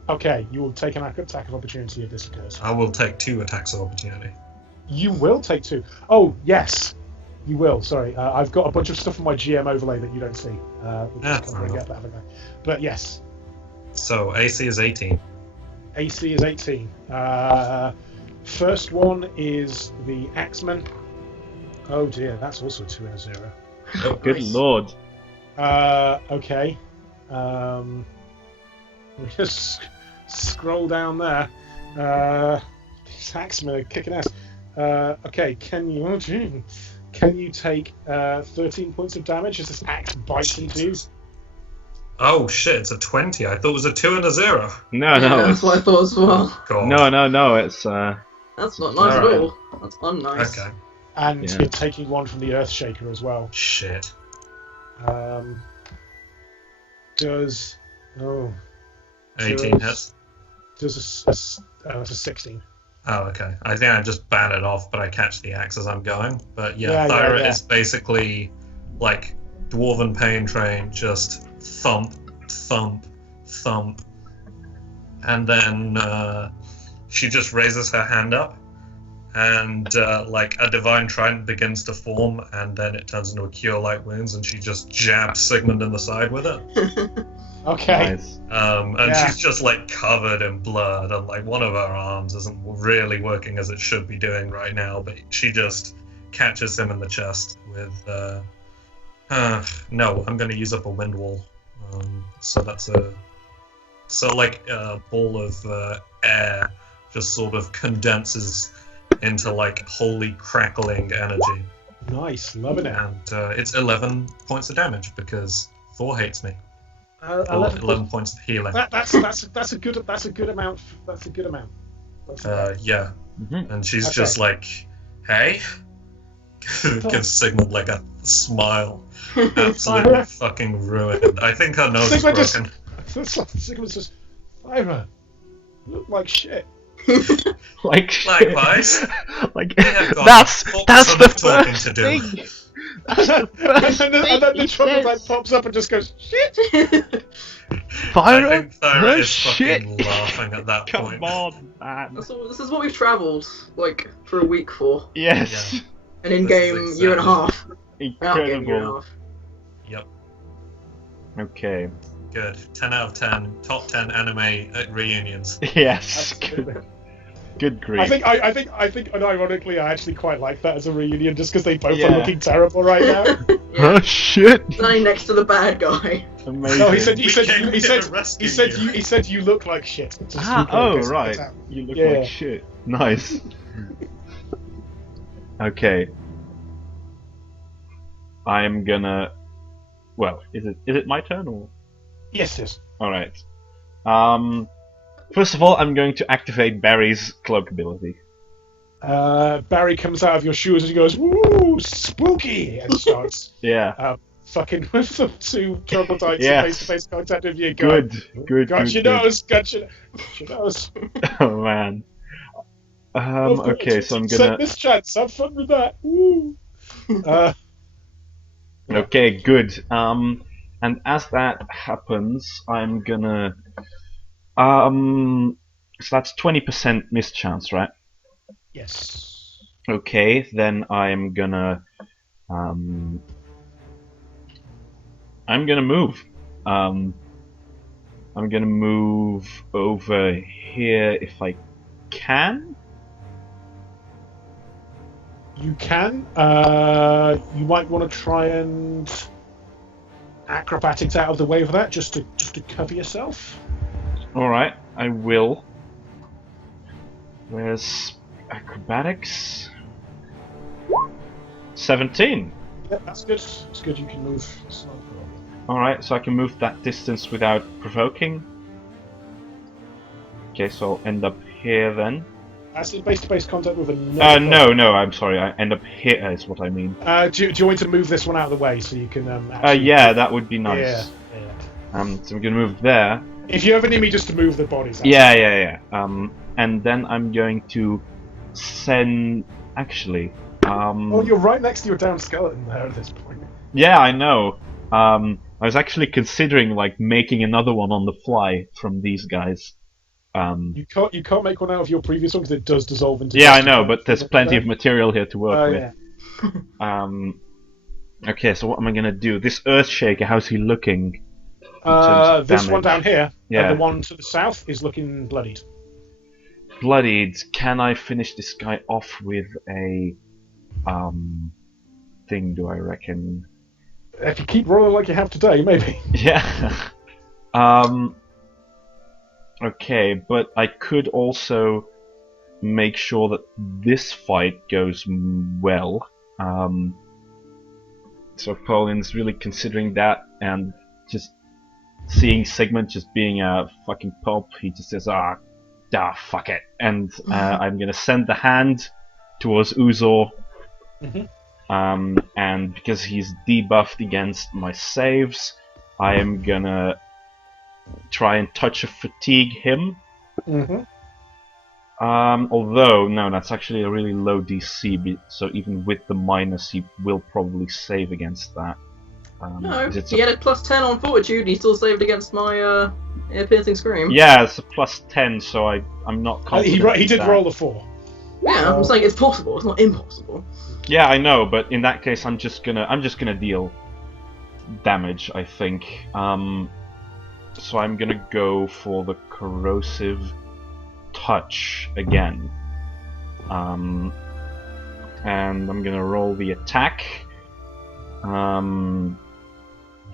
Okay, you will take an attack of opportunity if this occurs. I will take 2 attacks of opportunity. You will take 2. Oh, yes. You will, sorry. I've got a bunch of stuff on my GM overlay that you don't see. We'll Yeah, just fair get enough. that, haven't I? But yes, So, AC is 18. AC is 18. First one is the Axeman. Oh dear, that's also 2 and a 0. Good Nice. lord. Okay. Let me just scroll down there. These Axemen are kicking ass. Okay, can you take 13 points of damage as this axe bites into you? Oh shit, it's a 20. I thought it was a 2 and a 0. No, Yeah, no, that's it's, what I thought as well. God. no, it's That's not nice at Alright. all. That's unnice. Okay. And Yeah. you're taking 1 from the Earthshaker as well. Shit. Does 18 hits. does a 16? Oh, okay. I think I just ban it off, but I catch the axe as I'm going. But yeah, Yeah, Thyra yeah. is basically like Dwarven Pain Train, just thump, thump, thump. And then she just raises her hand up, and like a Divine Trident begins to form, and then it turns into a Cure Light Wounds, and she just jabs Sigmund in the side with it. Okay. nice. And Yeah. she's just like covered in blood, and like one of her arms isn't really working as it should be doing right now, but she just catches him in the chest with no, I'm going to use up a wind wall. So that's a ball of air just sort of condenses into like holy crackling energy, Nice, loving it. and it's 11 points of damage because Thor hates me. 11 points of healing. That's a good amount. That's a good amount. Yeah, Mhm. and she's Okay. just like, "Hey," gives Sigmund like a smile, absolutely fucking ruined. I think her nose is Sigmund just- broken. Sigmund says, "Ira, look like shit." Like shit. Likewise. Like have got that's lots the of talking first to do. thing. That's the and first then the thing he troglodyte says. pops up and just goes, "Shit." I Thyra, think Thyra her is shit. fucking laughing at that Come point. on, man. This is what we've travelled, like, for a week for. Yes. An in-game This is year and a half. Out-game year and a Incredible. half. Yep, Okay. good. 10 out of 10. Top 10 anime reunions. Yes. Absolutely. Good grief. I think, and ironically, I actually quite like that as a reunion, just because they both Yeah. are looking terrible right now. Oh shit! Standing next to the bad guy. Amazing. No, he said, We came here to rescue you. he said you look like shit. Just Ah, to kind of oh get it right. out. You look Yeah. like shit. Nice. Okay. I'm gonna. Well, is it my turn or? Yes, yes. All right. First of all, I'm going to activate Barry's cloak ability. Barry comes out of your shoes and he goes, "Woo, spooky!" and starts Yeah. fucking with the 2 troglodytes Yes. in face-to-face contact with you. Going, Good. Got your good. nose. Got your nose. Oh man. Okay, so I'm Take gonna. this chance. Have fun with that. Woo. Okay, good. And as that happens, I'm gonna. So that's 20% mischance, right? Yes. Okay, then I'm gonna. I'm gonna move. I'm gonna move over here if I can. You can. You might want to try and acrobatics out of the way for that, just to cover yourself. All right, I will. Where's acrobatics? 17. Yeah, that's good. It's good. You can move. It's not a problem. All right, so I can move that distance without provoking. Okay, so I'll end up here then. That's in face-to-face contact with another. No, I'm sorry. I end up here is what I mean. Do you want me to move this one out of the way so you can actually... Yeah, that would be nice. Yeah. So I'm gonna move there. If you ever need me just to move the bodies out. Yeah. And then I'm going to send... Actually... Oh, you're right next to your down skeleton there at this point. Yeah, I know. I was actually considering, like, making another one on the fly from these guys. You can't make one out of your previous one because it does dissolve into... Yeah, I know, but there's plenty of material here to work with. Yeah. Okay, so what am I gonna do? This Earthshaker, how's he looking? This one down here, yeah. And the one to the south is looking bloodied. Bloodied. Can I finish this guy off with a thing? Do I reckon? If you keep rolling like you have today, maybe. Yeah. Okay, but I could also make sure that this fight goes well. So Poland's really considering that, and just seeing Sigmund just being a fucking pulp, he just says, fuck it. And I'm gonna send the hand towards Uzor. And because he's debuffed against my saves, I am gonna try and touch of fatigue him. Although, no, that's actually a really low DC, so even with the minus, he will probably save against that. No, he had a +10 on Fortitude, and he still saved against my ear-piercing scream. Yeah, it's a +10, so I'm not confident. He did roll a 4. Yeah, I'm saying it's possible. It's not impossible. Yeah, I know, but in that case, I'm just gonna deal damage, I think. So I'm gonna go for the corrosive touch again. And I'm gonna roll the attack.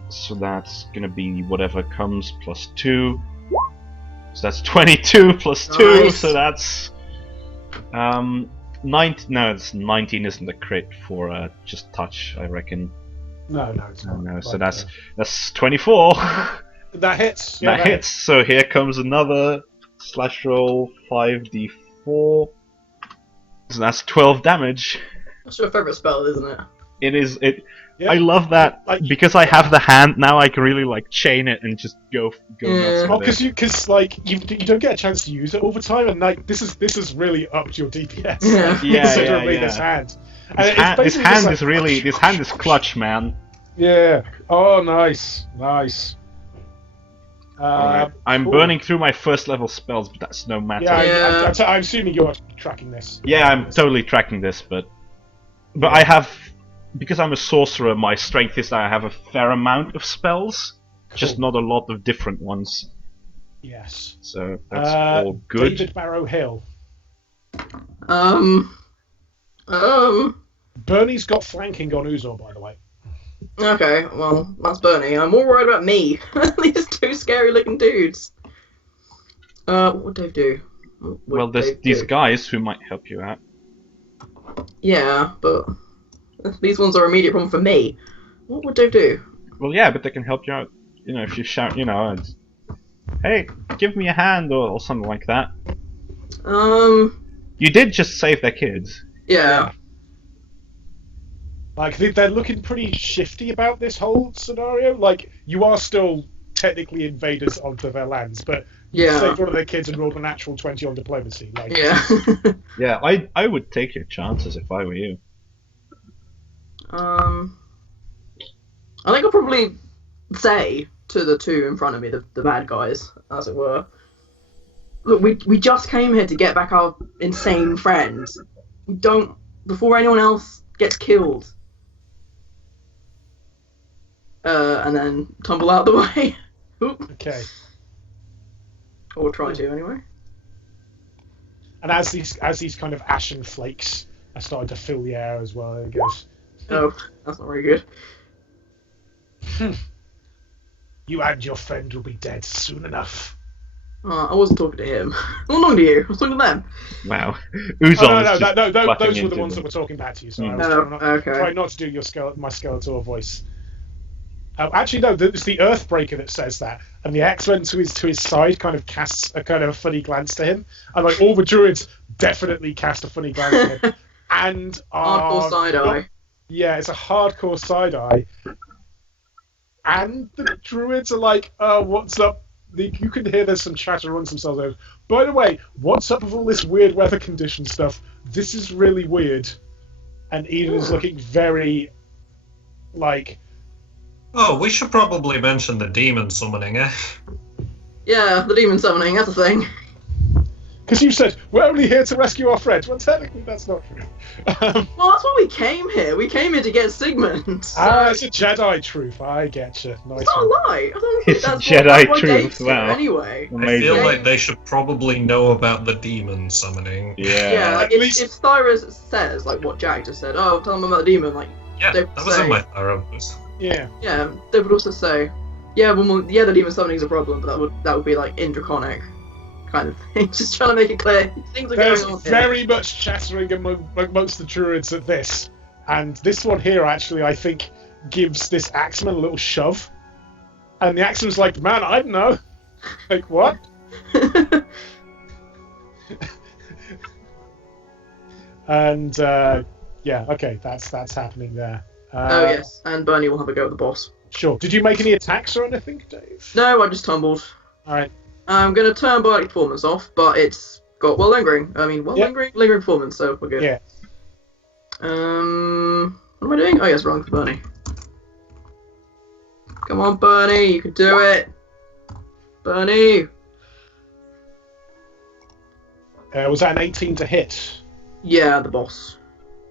So that's gonna be whatever comes +2. So that's 22 +2. Nice. So that's 19 isn't a crit for just touch, I reckon. No, it's not. No, so that's 24. That hits. Yeah, that hits. So here comes another slash roll 5d4. So that's 12 damage. That's your favourite spell, isn't it? It is. Yeah. I love that because I have the hand now. I can really like chain it and just go nuts. Oh, because you don't get a chance to use it all the time, and like this has really upped your DPS. Considerably this hand. This hand is clutch, man. Yeah. Oh, nice. Right. I'm burning through my first level spells, but that's no matter. Yeah, I'm assuming you're tracking this. Yeah, I'm totally tracking this, but I have, because I'm a sorcerer, my strength is that I have a fair amount of spells, just not a lot of different ones. Yes. So that's all good. David Barrow Hill. Bernie's got flanking on Uzor, by the way. Okay, well, that's Bernie. I'm more worried about me. These two scary-looking dudes. What would Dave do? Well, there's these guys who might help you out. Yeah, but these ones are immediate problem for me. What would Dave do? Well, yeah, but they can help you out. You know, if you shout, hey, give me a hand, or something like that. You did just save their kids. Yeah. Like, they're looking pretty shifty about this whole scenario. Like, you are still technically invaders onto their lands, but Yeah. saved one of their kids and rolled a natural 20 on diplomacy. Like, Yeah. Yeah, I would take your chances if I were you. I think I'll probably say to the two in front of me, the bad guys, as it were, look, we just came here to get back our insane friends. We don't, before anyone else gets killed. And then tumble out the way. Oop. okay. Or try to, anyway. And as these kind of ashen flakes are starting to fill the air as well, it goes, Oh, that's not very good. you and your friend will be dead soon enough. I wasn't talking to him. I'm not talking to you. I was talking to them. Wow. No, those were the ones that were talking back to you. So I was trying not to do my Skeletor voice. Actually, no, it's the Earthbreaker that says that, and the X-Men to his side kind of casts a kind of funny glance to him, and like all the druids definitely cast a funny glance to him, and hardcore side eye. Yeah, it's a hardcore side eye, and the druids are like, what's up? You can hear there's some chatter amongst themselves. Over. By the way, what's up with all this weird weather condition stuff? This is really weird, and Eden is looking very, like. Oh, we should probably mention the demon summoning, eh? Yeah, the demon summoning, that's a thing. Because you said, we're only here to rescue our friends. Well, technically, that's not true. Well, that's why we came here. We came here to get Sigmund. So... it's a Jedi truth. I get you. Nice. It's not a lie. I don't think It's that's Jedi what truth, wow. Anyway. I feel like they should probably know about the demon summoning. Yeah, like if Thyra says, like what Jack just said, oh, tell them about the demon, like... Yeah, that was in my Thyra. Yeah. Yeah, they would also say, yeah, well, the demon summoning is a problem, but that would be like in Draconic kind of thing. Just trying to make it clear. Things are There's going on very here. much chattering amongst the druids at this. And this one here, actually, I think, gives this Axeman a little shove. And the Axeman's like, man, I don't know. Like, what? And, yeah, okay, that's happening there. Oh, yes, and Bernie will have a go at the boss. Sure. Did you make any attacks or anything, Dave? No, I just tumbled. Alright. I'm going to turn Bionic Performance off, but it's got lingering. Lingering performance, so we're good. Yeah. What am I doing? Oh, yes, wrong for Bernie. Come on, Bernie, you can do it. Bernie. Was that an 18 to hit? Yeah, the boss.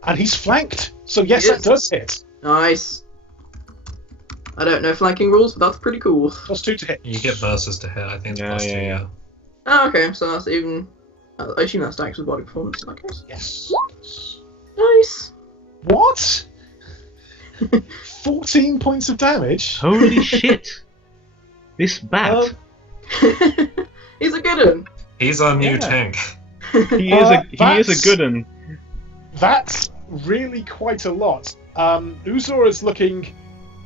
And he's flanked, so yes, that does hit. Nice. I don't know flanking rules, but that's pretty cool. +2 to hit. You get versus to hit, I think it's +2, yeah. Oh, okay, so that's even... I assume that stacks with body performance in that case. Yes. Nice. What? 14 points of damage? Holy shit! This bat. He's a good one. He's our new tank. He is a good one. That's really quite a lot. Uzor is looking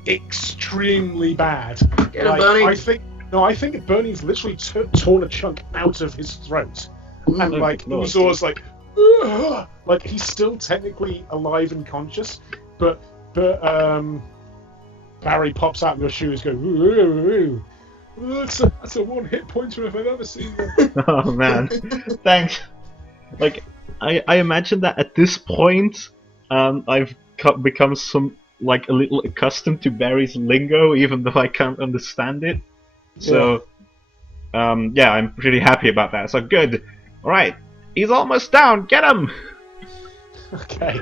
extremely bad. Get him, Bernie. I think Bernie's literally torn a chunk out of his throat, and like Uzor's like, ugh! Like he's still technically alive and conscious, but Barry pops out of your shoes, going, ooh. That's a one hit pointer if I've ever seen one. Oh man, thanks. Like, I imagine that at this point, I've become a little accustomed to Barry's lingo, even though I can't understand it. So, yeah, I'm pretty happy about that. So good. All right, he's almost down. Get him. Okay.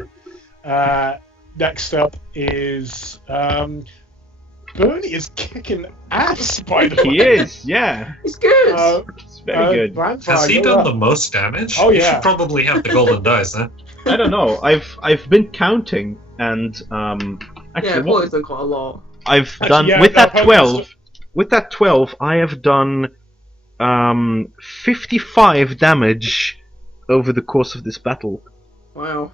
Next up is Bernie is kicking ass. By the way, he is. Yeah, he's good. It's very good. Has he done the most damage? Oh yeah. You should probably have the golden dice, huh? I don't know. I've been counting, and actually, yeah, Paul's done quite a lot. I've done with that 12. With that 12, I have done 55 damage over the course of this battle. Wow.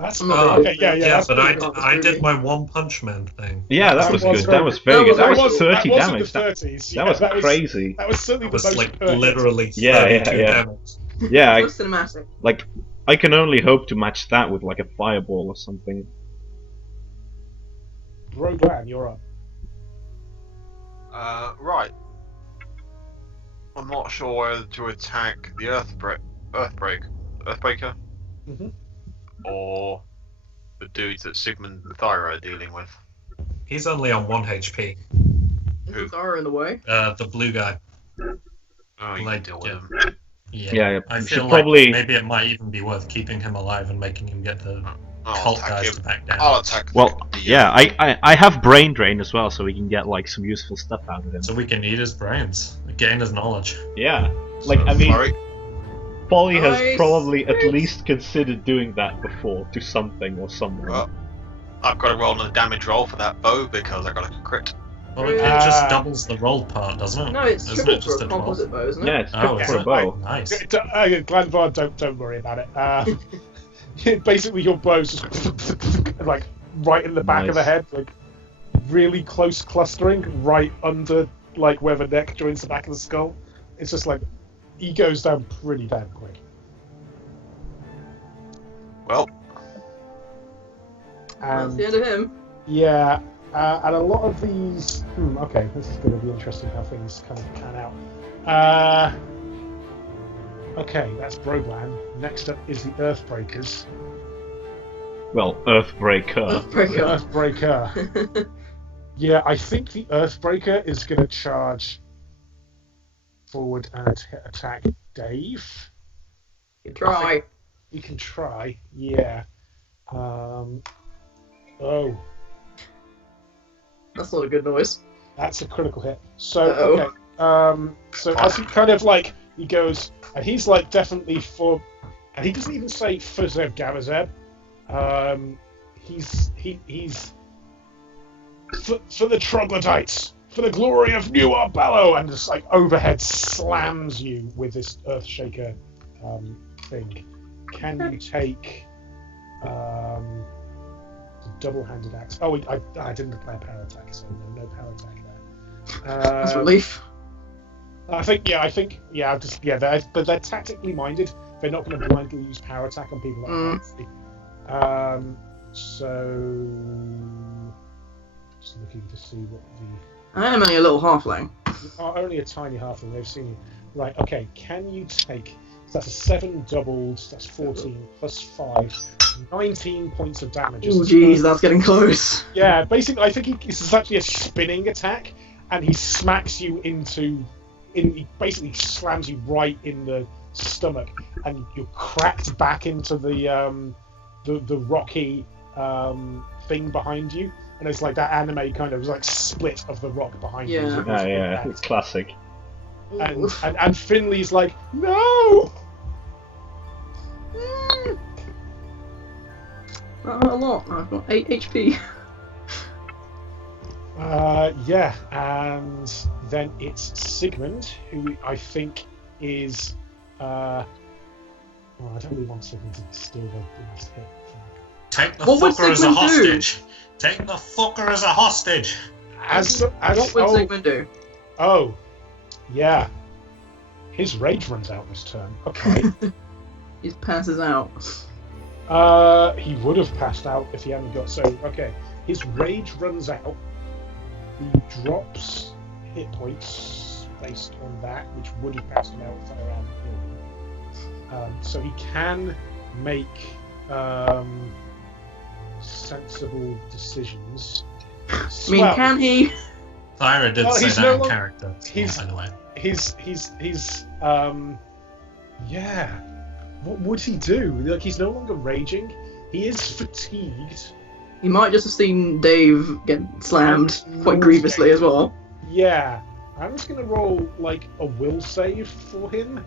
That's okay. Yeah. But I did my One Punch Man thing. Yeah, that was good. That was very good. That was 30 damage. That was crazy. That was certainly the most like literally 32 damage. Yeah, Cinematic. Like, I can only hope to match that with like a fireball or something. Rogan, you're up. Right. I'm not sure whether to attack the Earthbreaker, Mhm. or the dudes that Sigmund and Thyra are dealing with. He's only on 1 HP. Is Zara in the way? The blue guy. Oh, you Like, can deal with yeah. them. Yeah. I We feel should like probably. maybe it might even be worth keeping him alive and making him get the cult attack guys him. to back down. I'll attack. Well, the, yeah, I have brain drain as well, so we can get like some useful stuff out of him. So we can eat his brains, gain his knowledge. Yeah, like I mean, flurry. Polly has Nice. probably at least considered doing that before to something or someone. Well, I've got to roll a damage roll for that bow because I got a crit. Well, it just doubles the roll part, doesn't it? No, it's Isn't triple it just for a 12? composite bow, isn't it? Yeah, it's Oh, good is for a it? bow. Nice. Glenvard, don't worry about it. Basically, your blow's just like right in the back of the Nice. head, like really close clustering, right under like where the neck joins the back of the skull. It's just like he goes down pretty damn quick. Well, That's And the end of him. yeah, and a lot of these. Okay, this is going to be interesting how things kind of pan out. Okay, that's Broglan. Next up is the Earthbreakers. Well, Earthbreaker. Earthbreaker. Yeah, I think the Earthbreaker is going to charge forward and attack Dave. You try. You can try, yeah. Oh, That's not a good noise. that's a critical hit. So, Uh-oh. okay. So as he kind of like, he goes, and he's like definitely for, and he doesn't even say for Zeb Gavazeb. He's for the troglodytes, for the glory of New Arbello, and just like overhead slams you with this Earthshaker thing. Can you take a double-handed axe? Oh, I didn't declare power attack, so no power attack there. That's relief. But they're tactically minded. They're not going to blindly use power attack on people like that. So just looking to see what the. I am only a little halfling. You are only a tiny halfling. They've seen you. Right. Okay. Can you take? So that's a 7 doubled. That's 14 plus 5. 19 points of damage. Oh, jeez, that's getting close. Yeah. Basically, I think this is actually a spinning attack, and he smacks you he basically slams you right in the stomach, and you're cracked back into the rocky thing behind you, and it's like that anime kind of like split of the rock behind you. Yeah. Yeah, it's classic. And Finley's like, no. Not a lot. I've got 8 HP. Yeah, and then it's Sigmund, who I think is. I don't really want Sigmund to steal the last hit. Take the What would fucker as a Sigmund do? hostage. Take the fucker as a hostage. What would Sigmund do? Oh, yeah. His rage runs out this turn. Okay. He passes out. He would have passed out if he hadn't got so. Okay, his rage runs out. He drops hit points based on that, which would have passed him out if I ran. So he can make sensible decisions. I mean, can he? Thyra did Well, say he's that no in lo- character, he's- by the way. Yeah. What would he do? Like, he's no longer raging. He is fatigued. He might just have seen Dave get slammed And quite grievously as well. Yeah. I'm just gonna roll like a will save for him.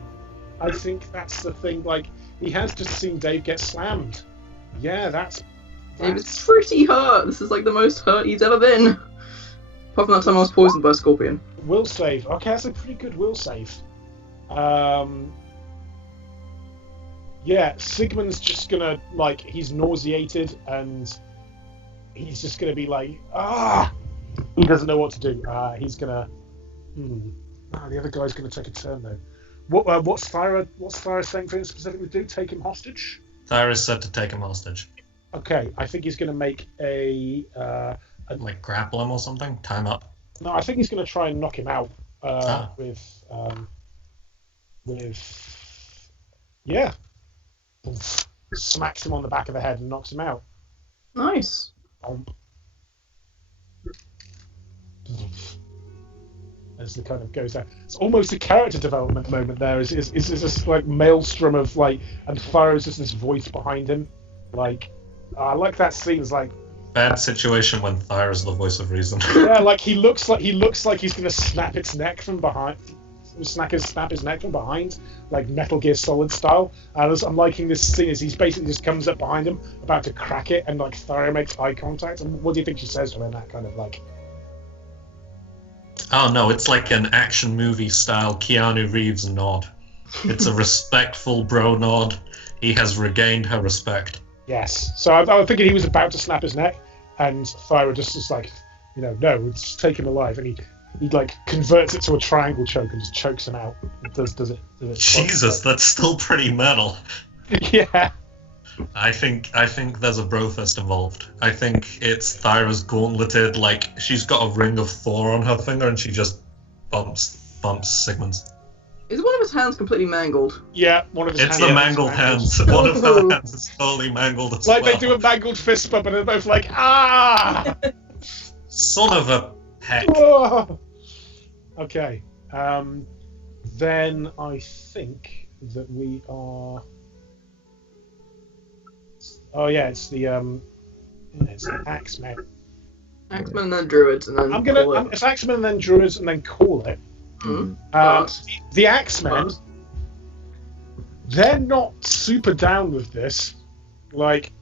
I think that's the thing. Like, he has just seen Dave get slammed. Yeah, that's Dave is pretty hurt. This is like the most hurt he's ever been. Apart from that time I was poisoned by a scorpion. will save. Okay, that's a pretty good will save. Yeah, Sigmund's just gonna, like, he's nauseated and he's just gonna be like, he doesn't know what to do. He's gonna. The other guy's gonna take a turn though. What's Thyra saying for him specifically to do? Take him hostage? Thyra said to take him hostage. Okay, I think he's gonna make a. Like grapple him or something? Tie him up? No, I think he's gonna try and knock him out with. with yeah, smacks him on the back of the head and knocks him out. Nice. As the kind of goes down, it's almost a character development moment. There is this like maelstrom of like, and Thyro's just this voice behind him, like I like that scene. It's like bad situation when Thyra's the voice of reason. yeah, like he looks like he's gonna snap its neck from behind, snap his neck from behind, like Metal Gear Solid style. And I'm liking this scene as he's basically just comes up behind him, about to crack it, and like Thyra makes eye contact. And what do you think she says to him in that kind of like? Oh no, it's like an action movie style Keanu Reeves nod. It's a respectful bro nod. He has regained her respect. Yes. So I was thinking he was about to snap his neck, and Thyra just is like, no, let's take him alive, and he like converts it to a triangle choke and just chokes him out. Does it? Jesus, that's still pretty metal. Yeah. I think there's a bro fist involved. I think it's Thyra's gauntleted, like she's got a ring of Thor on her finger and she just bumps Sigmund's. Is one of his hands completely mangled? Yeah, one of his hands. It's the mangled hands. One of her hands is totally mangled as like well. they do a mangled fist bump and they're both like, ah! Son of a heck. Whoa! Okay. Then I think that we are. Oh yeah, it's the Axemen. Axemen and then Druids and then. It's Axemen and then Druids and then call it. Mm-hmm. The Axemen, they're not super down with this. Like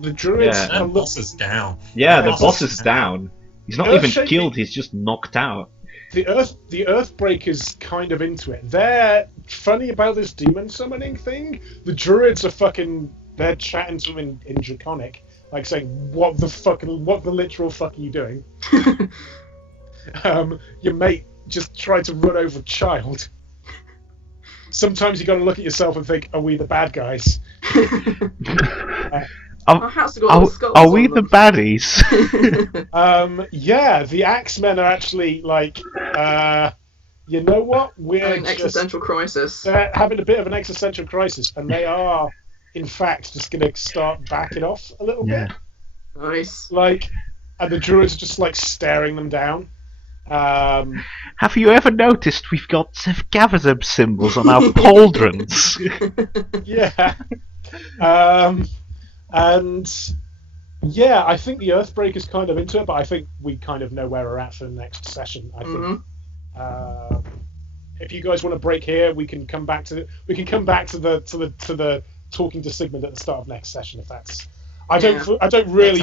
the Druids. Yeah, the boss is down. Yeah, the boss is down. He's not even Earth-shaking. killed. He's just knocked out. The Earthbreaker's kind of into it. They're funny about this demon summoning thing. The Druids are they're chatting to him in Draconic, like saying, what the literal fuck are you doing? Your mate just tried to run over a child. Sometimes you got to look at yourself and think, are we the bad guys? Are we the baddies? Yeah, the Axemen are actually like, you know what? We're having an existential crisis. They're having a bit of an existential crisis, and they are, in fact, just going to start backing off a little bit. Nice. Like, and the Druids are just like staring them down. Have you ever noticed we've got Gavazeb symbols on our pauldrons? Yeah. And yeah, I think the Earthbreaker's kind of into it, but I think we kind of know where we're at for the next session. I think if you guys want to break here, we can come back to the talking to Sigmund at the start of next session. If that's, I don't really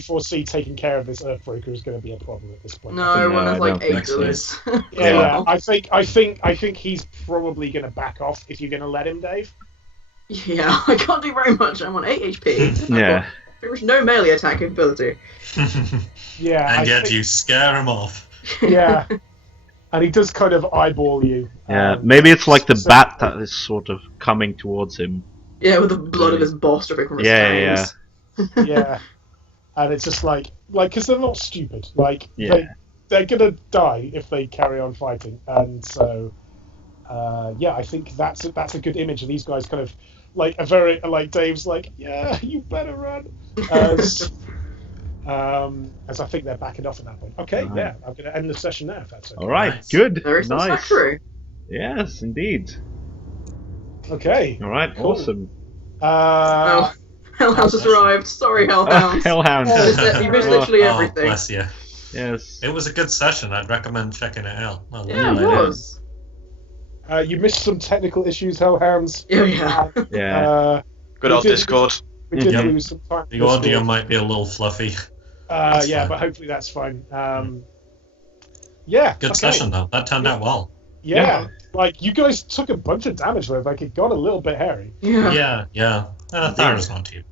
foresee taking care of this Earthbreaker is going to be a problem at this point. No, one has like 8 Druids. Yeah, I think he's probably going to back off if you're going to let him, Dave. Yeah, I can't do very much. I'm on 8 HP. Yeah. There is no melee attack capability. Yeah. And yet you scare him off. Yeah. And he does kind of eyeball you. Yeah, maybe it's like the bat that is sort of coming towards him. Yeah, with the blood of his boss dripping from his fangs. Yeah. And it's just like, because they're not stupid. Like, yeah. they're gonna die if they carry on fighting. And so, I think that's a good image of these guys kind of, like, Dave's like, yeah, you better run. As I think they're backing off at that point. Okay, right. Yeah, I'm going to end the session now if that's okay. All right, Nice. good. Very Nice. satisfactory. Yes, indeed. Okay. All right, Cool. awesome. Hellhounds has arrived. Sorry, Hellhounds. Hellhounds. You missed literally everything. Bless you. Yes. It was a good session. I'd recommend checking it out. Yeah, it was. You missed some technical issues, Hellhounds. Yeah. Yeah. Good old Discord. We did Yep. lose some time. The audio might be a little fluffy. That's fine. But hopefully that's fine. Yeah. Good okay. session though. That turned out well. Yeah. Like, you guys took a bunch of damage though. Like, it got a little bit hairy. Yeah. Yeah. Thyra's not too.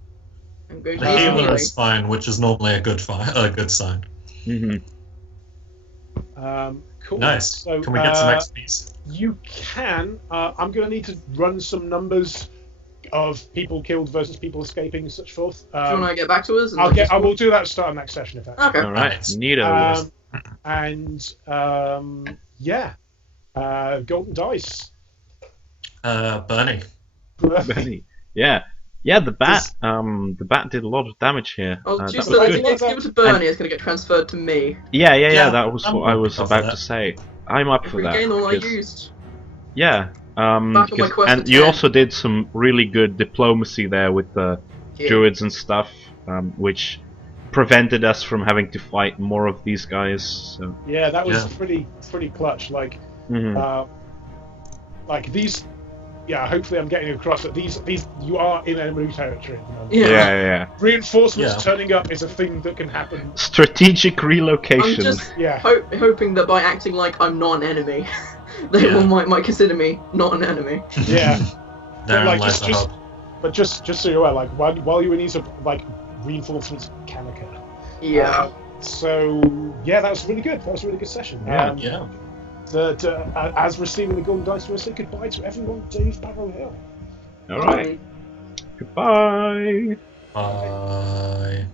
I'm going to The use healer healing. is fine, which is normally a good sign. Mm-hmm. Cool. Nice. So, Can we get some XPs? You can. I'm going to need to run some numbers of people killed versus people escaping and such forth. Do you want to get back to us? I will do that at the start of next session if that's Okay. All right, Nice. neato. And yeah, Golden dice. Bernie. Benny. Yeah. Yeah, the bat. The bat did a lot of damage here. Oh, That just was so good. if give it to Bernie, it's going to get transferred to me. Yeah. That was I'm what I was up for about that. to say. I'm up for that. Regain all I because- used. Yeah. Back on my Because, quest and to you 10. also did some really good diplomacy there with the druids and stuff, which prevented us from having to fight more of these guys. So. Yeah, that was pretty clutch. Like, like these. Yeah, hopefully I'm getting across that these you are in enemy territory at the moment. Yeah. Reinforcements turning up is a thing that can happen. Strategic relocation. I'm just hoping that by acting like I'm not an enemy, they might consider me not an enemy. Yeah. Therein like, lies the hope. But just so you're aware, like while you were in these like reinforcements can occur. Yeah. So yeah, that was really good. That was a really good session. Yeah. As we're receiving the golden dice, we'll say goodbye to everyone. Dave Barrow Hill. All right. Goodbye. Bye.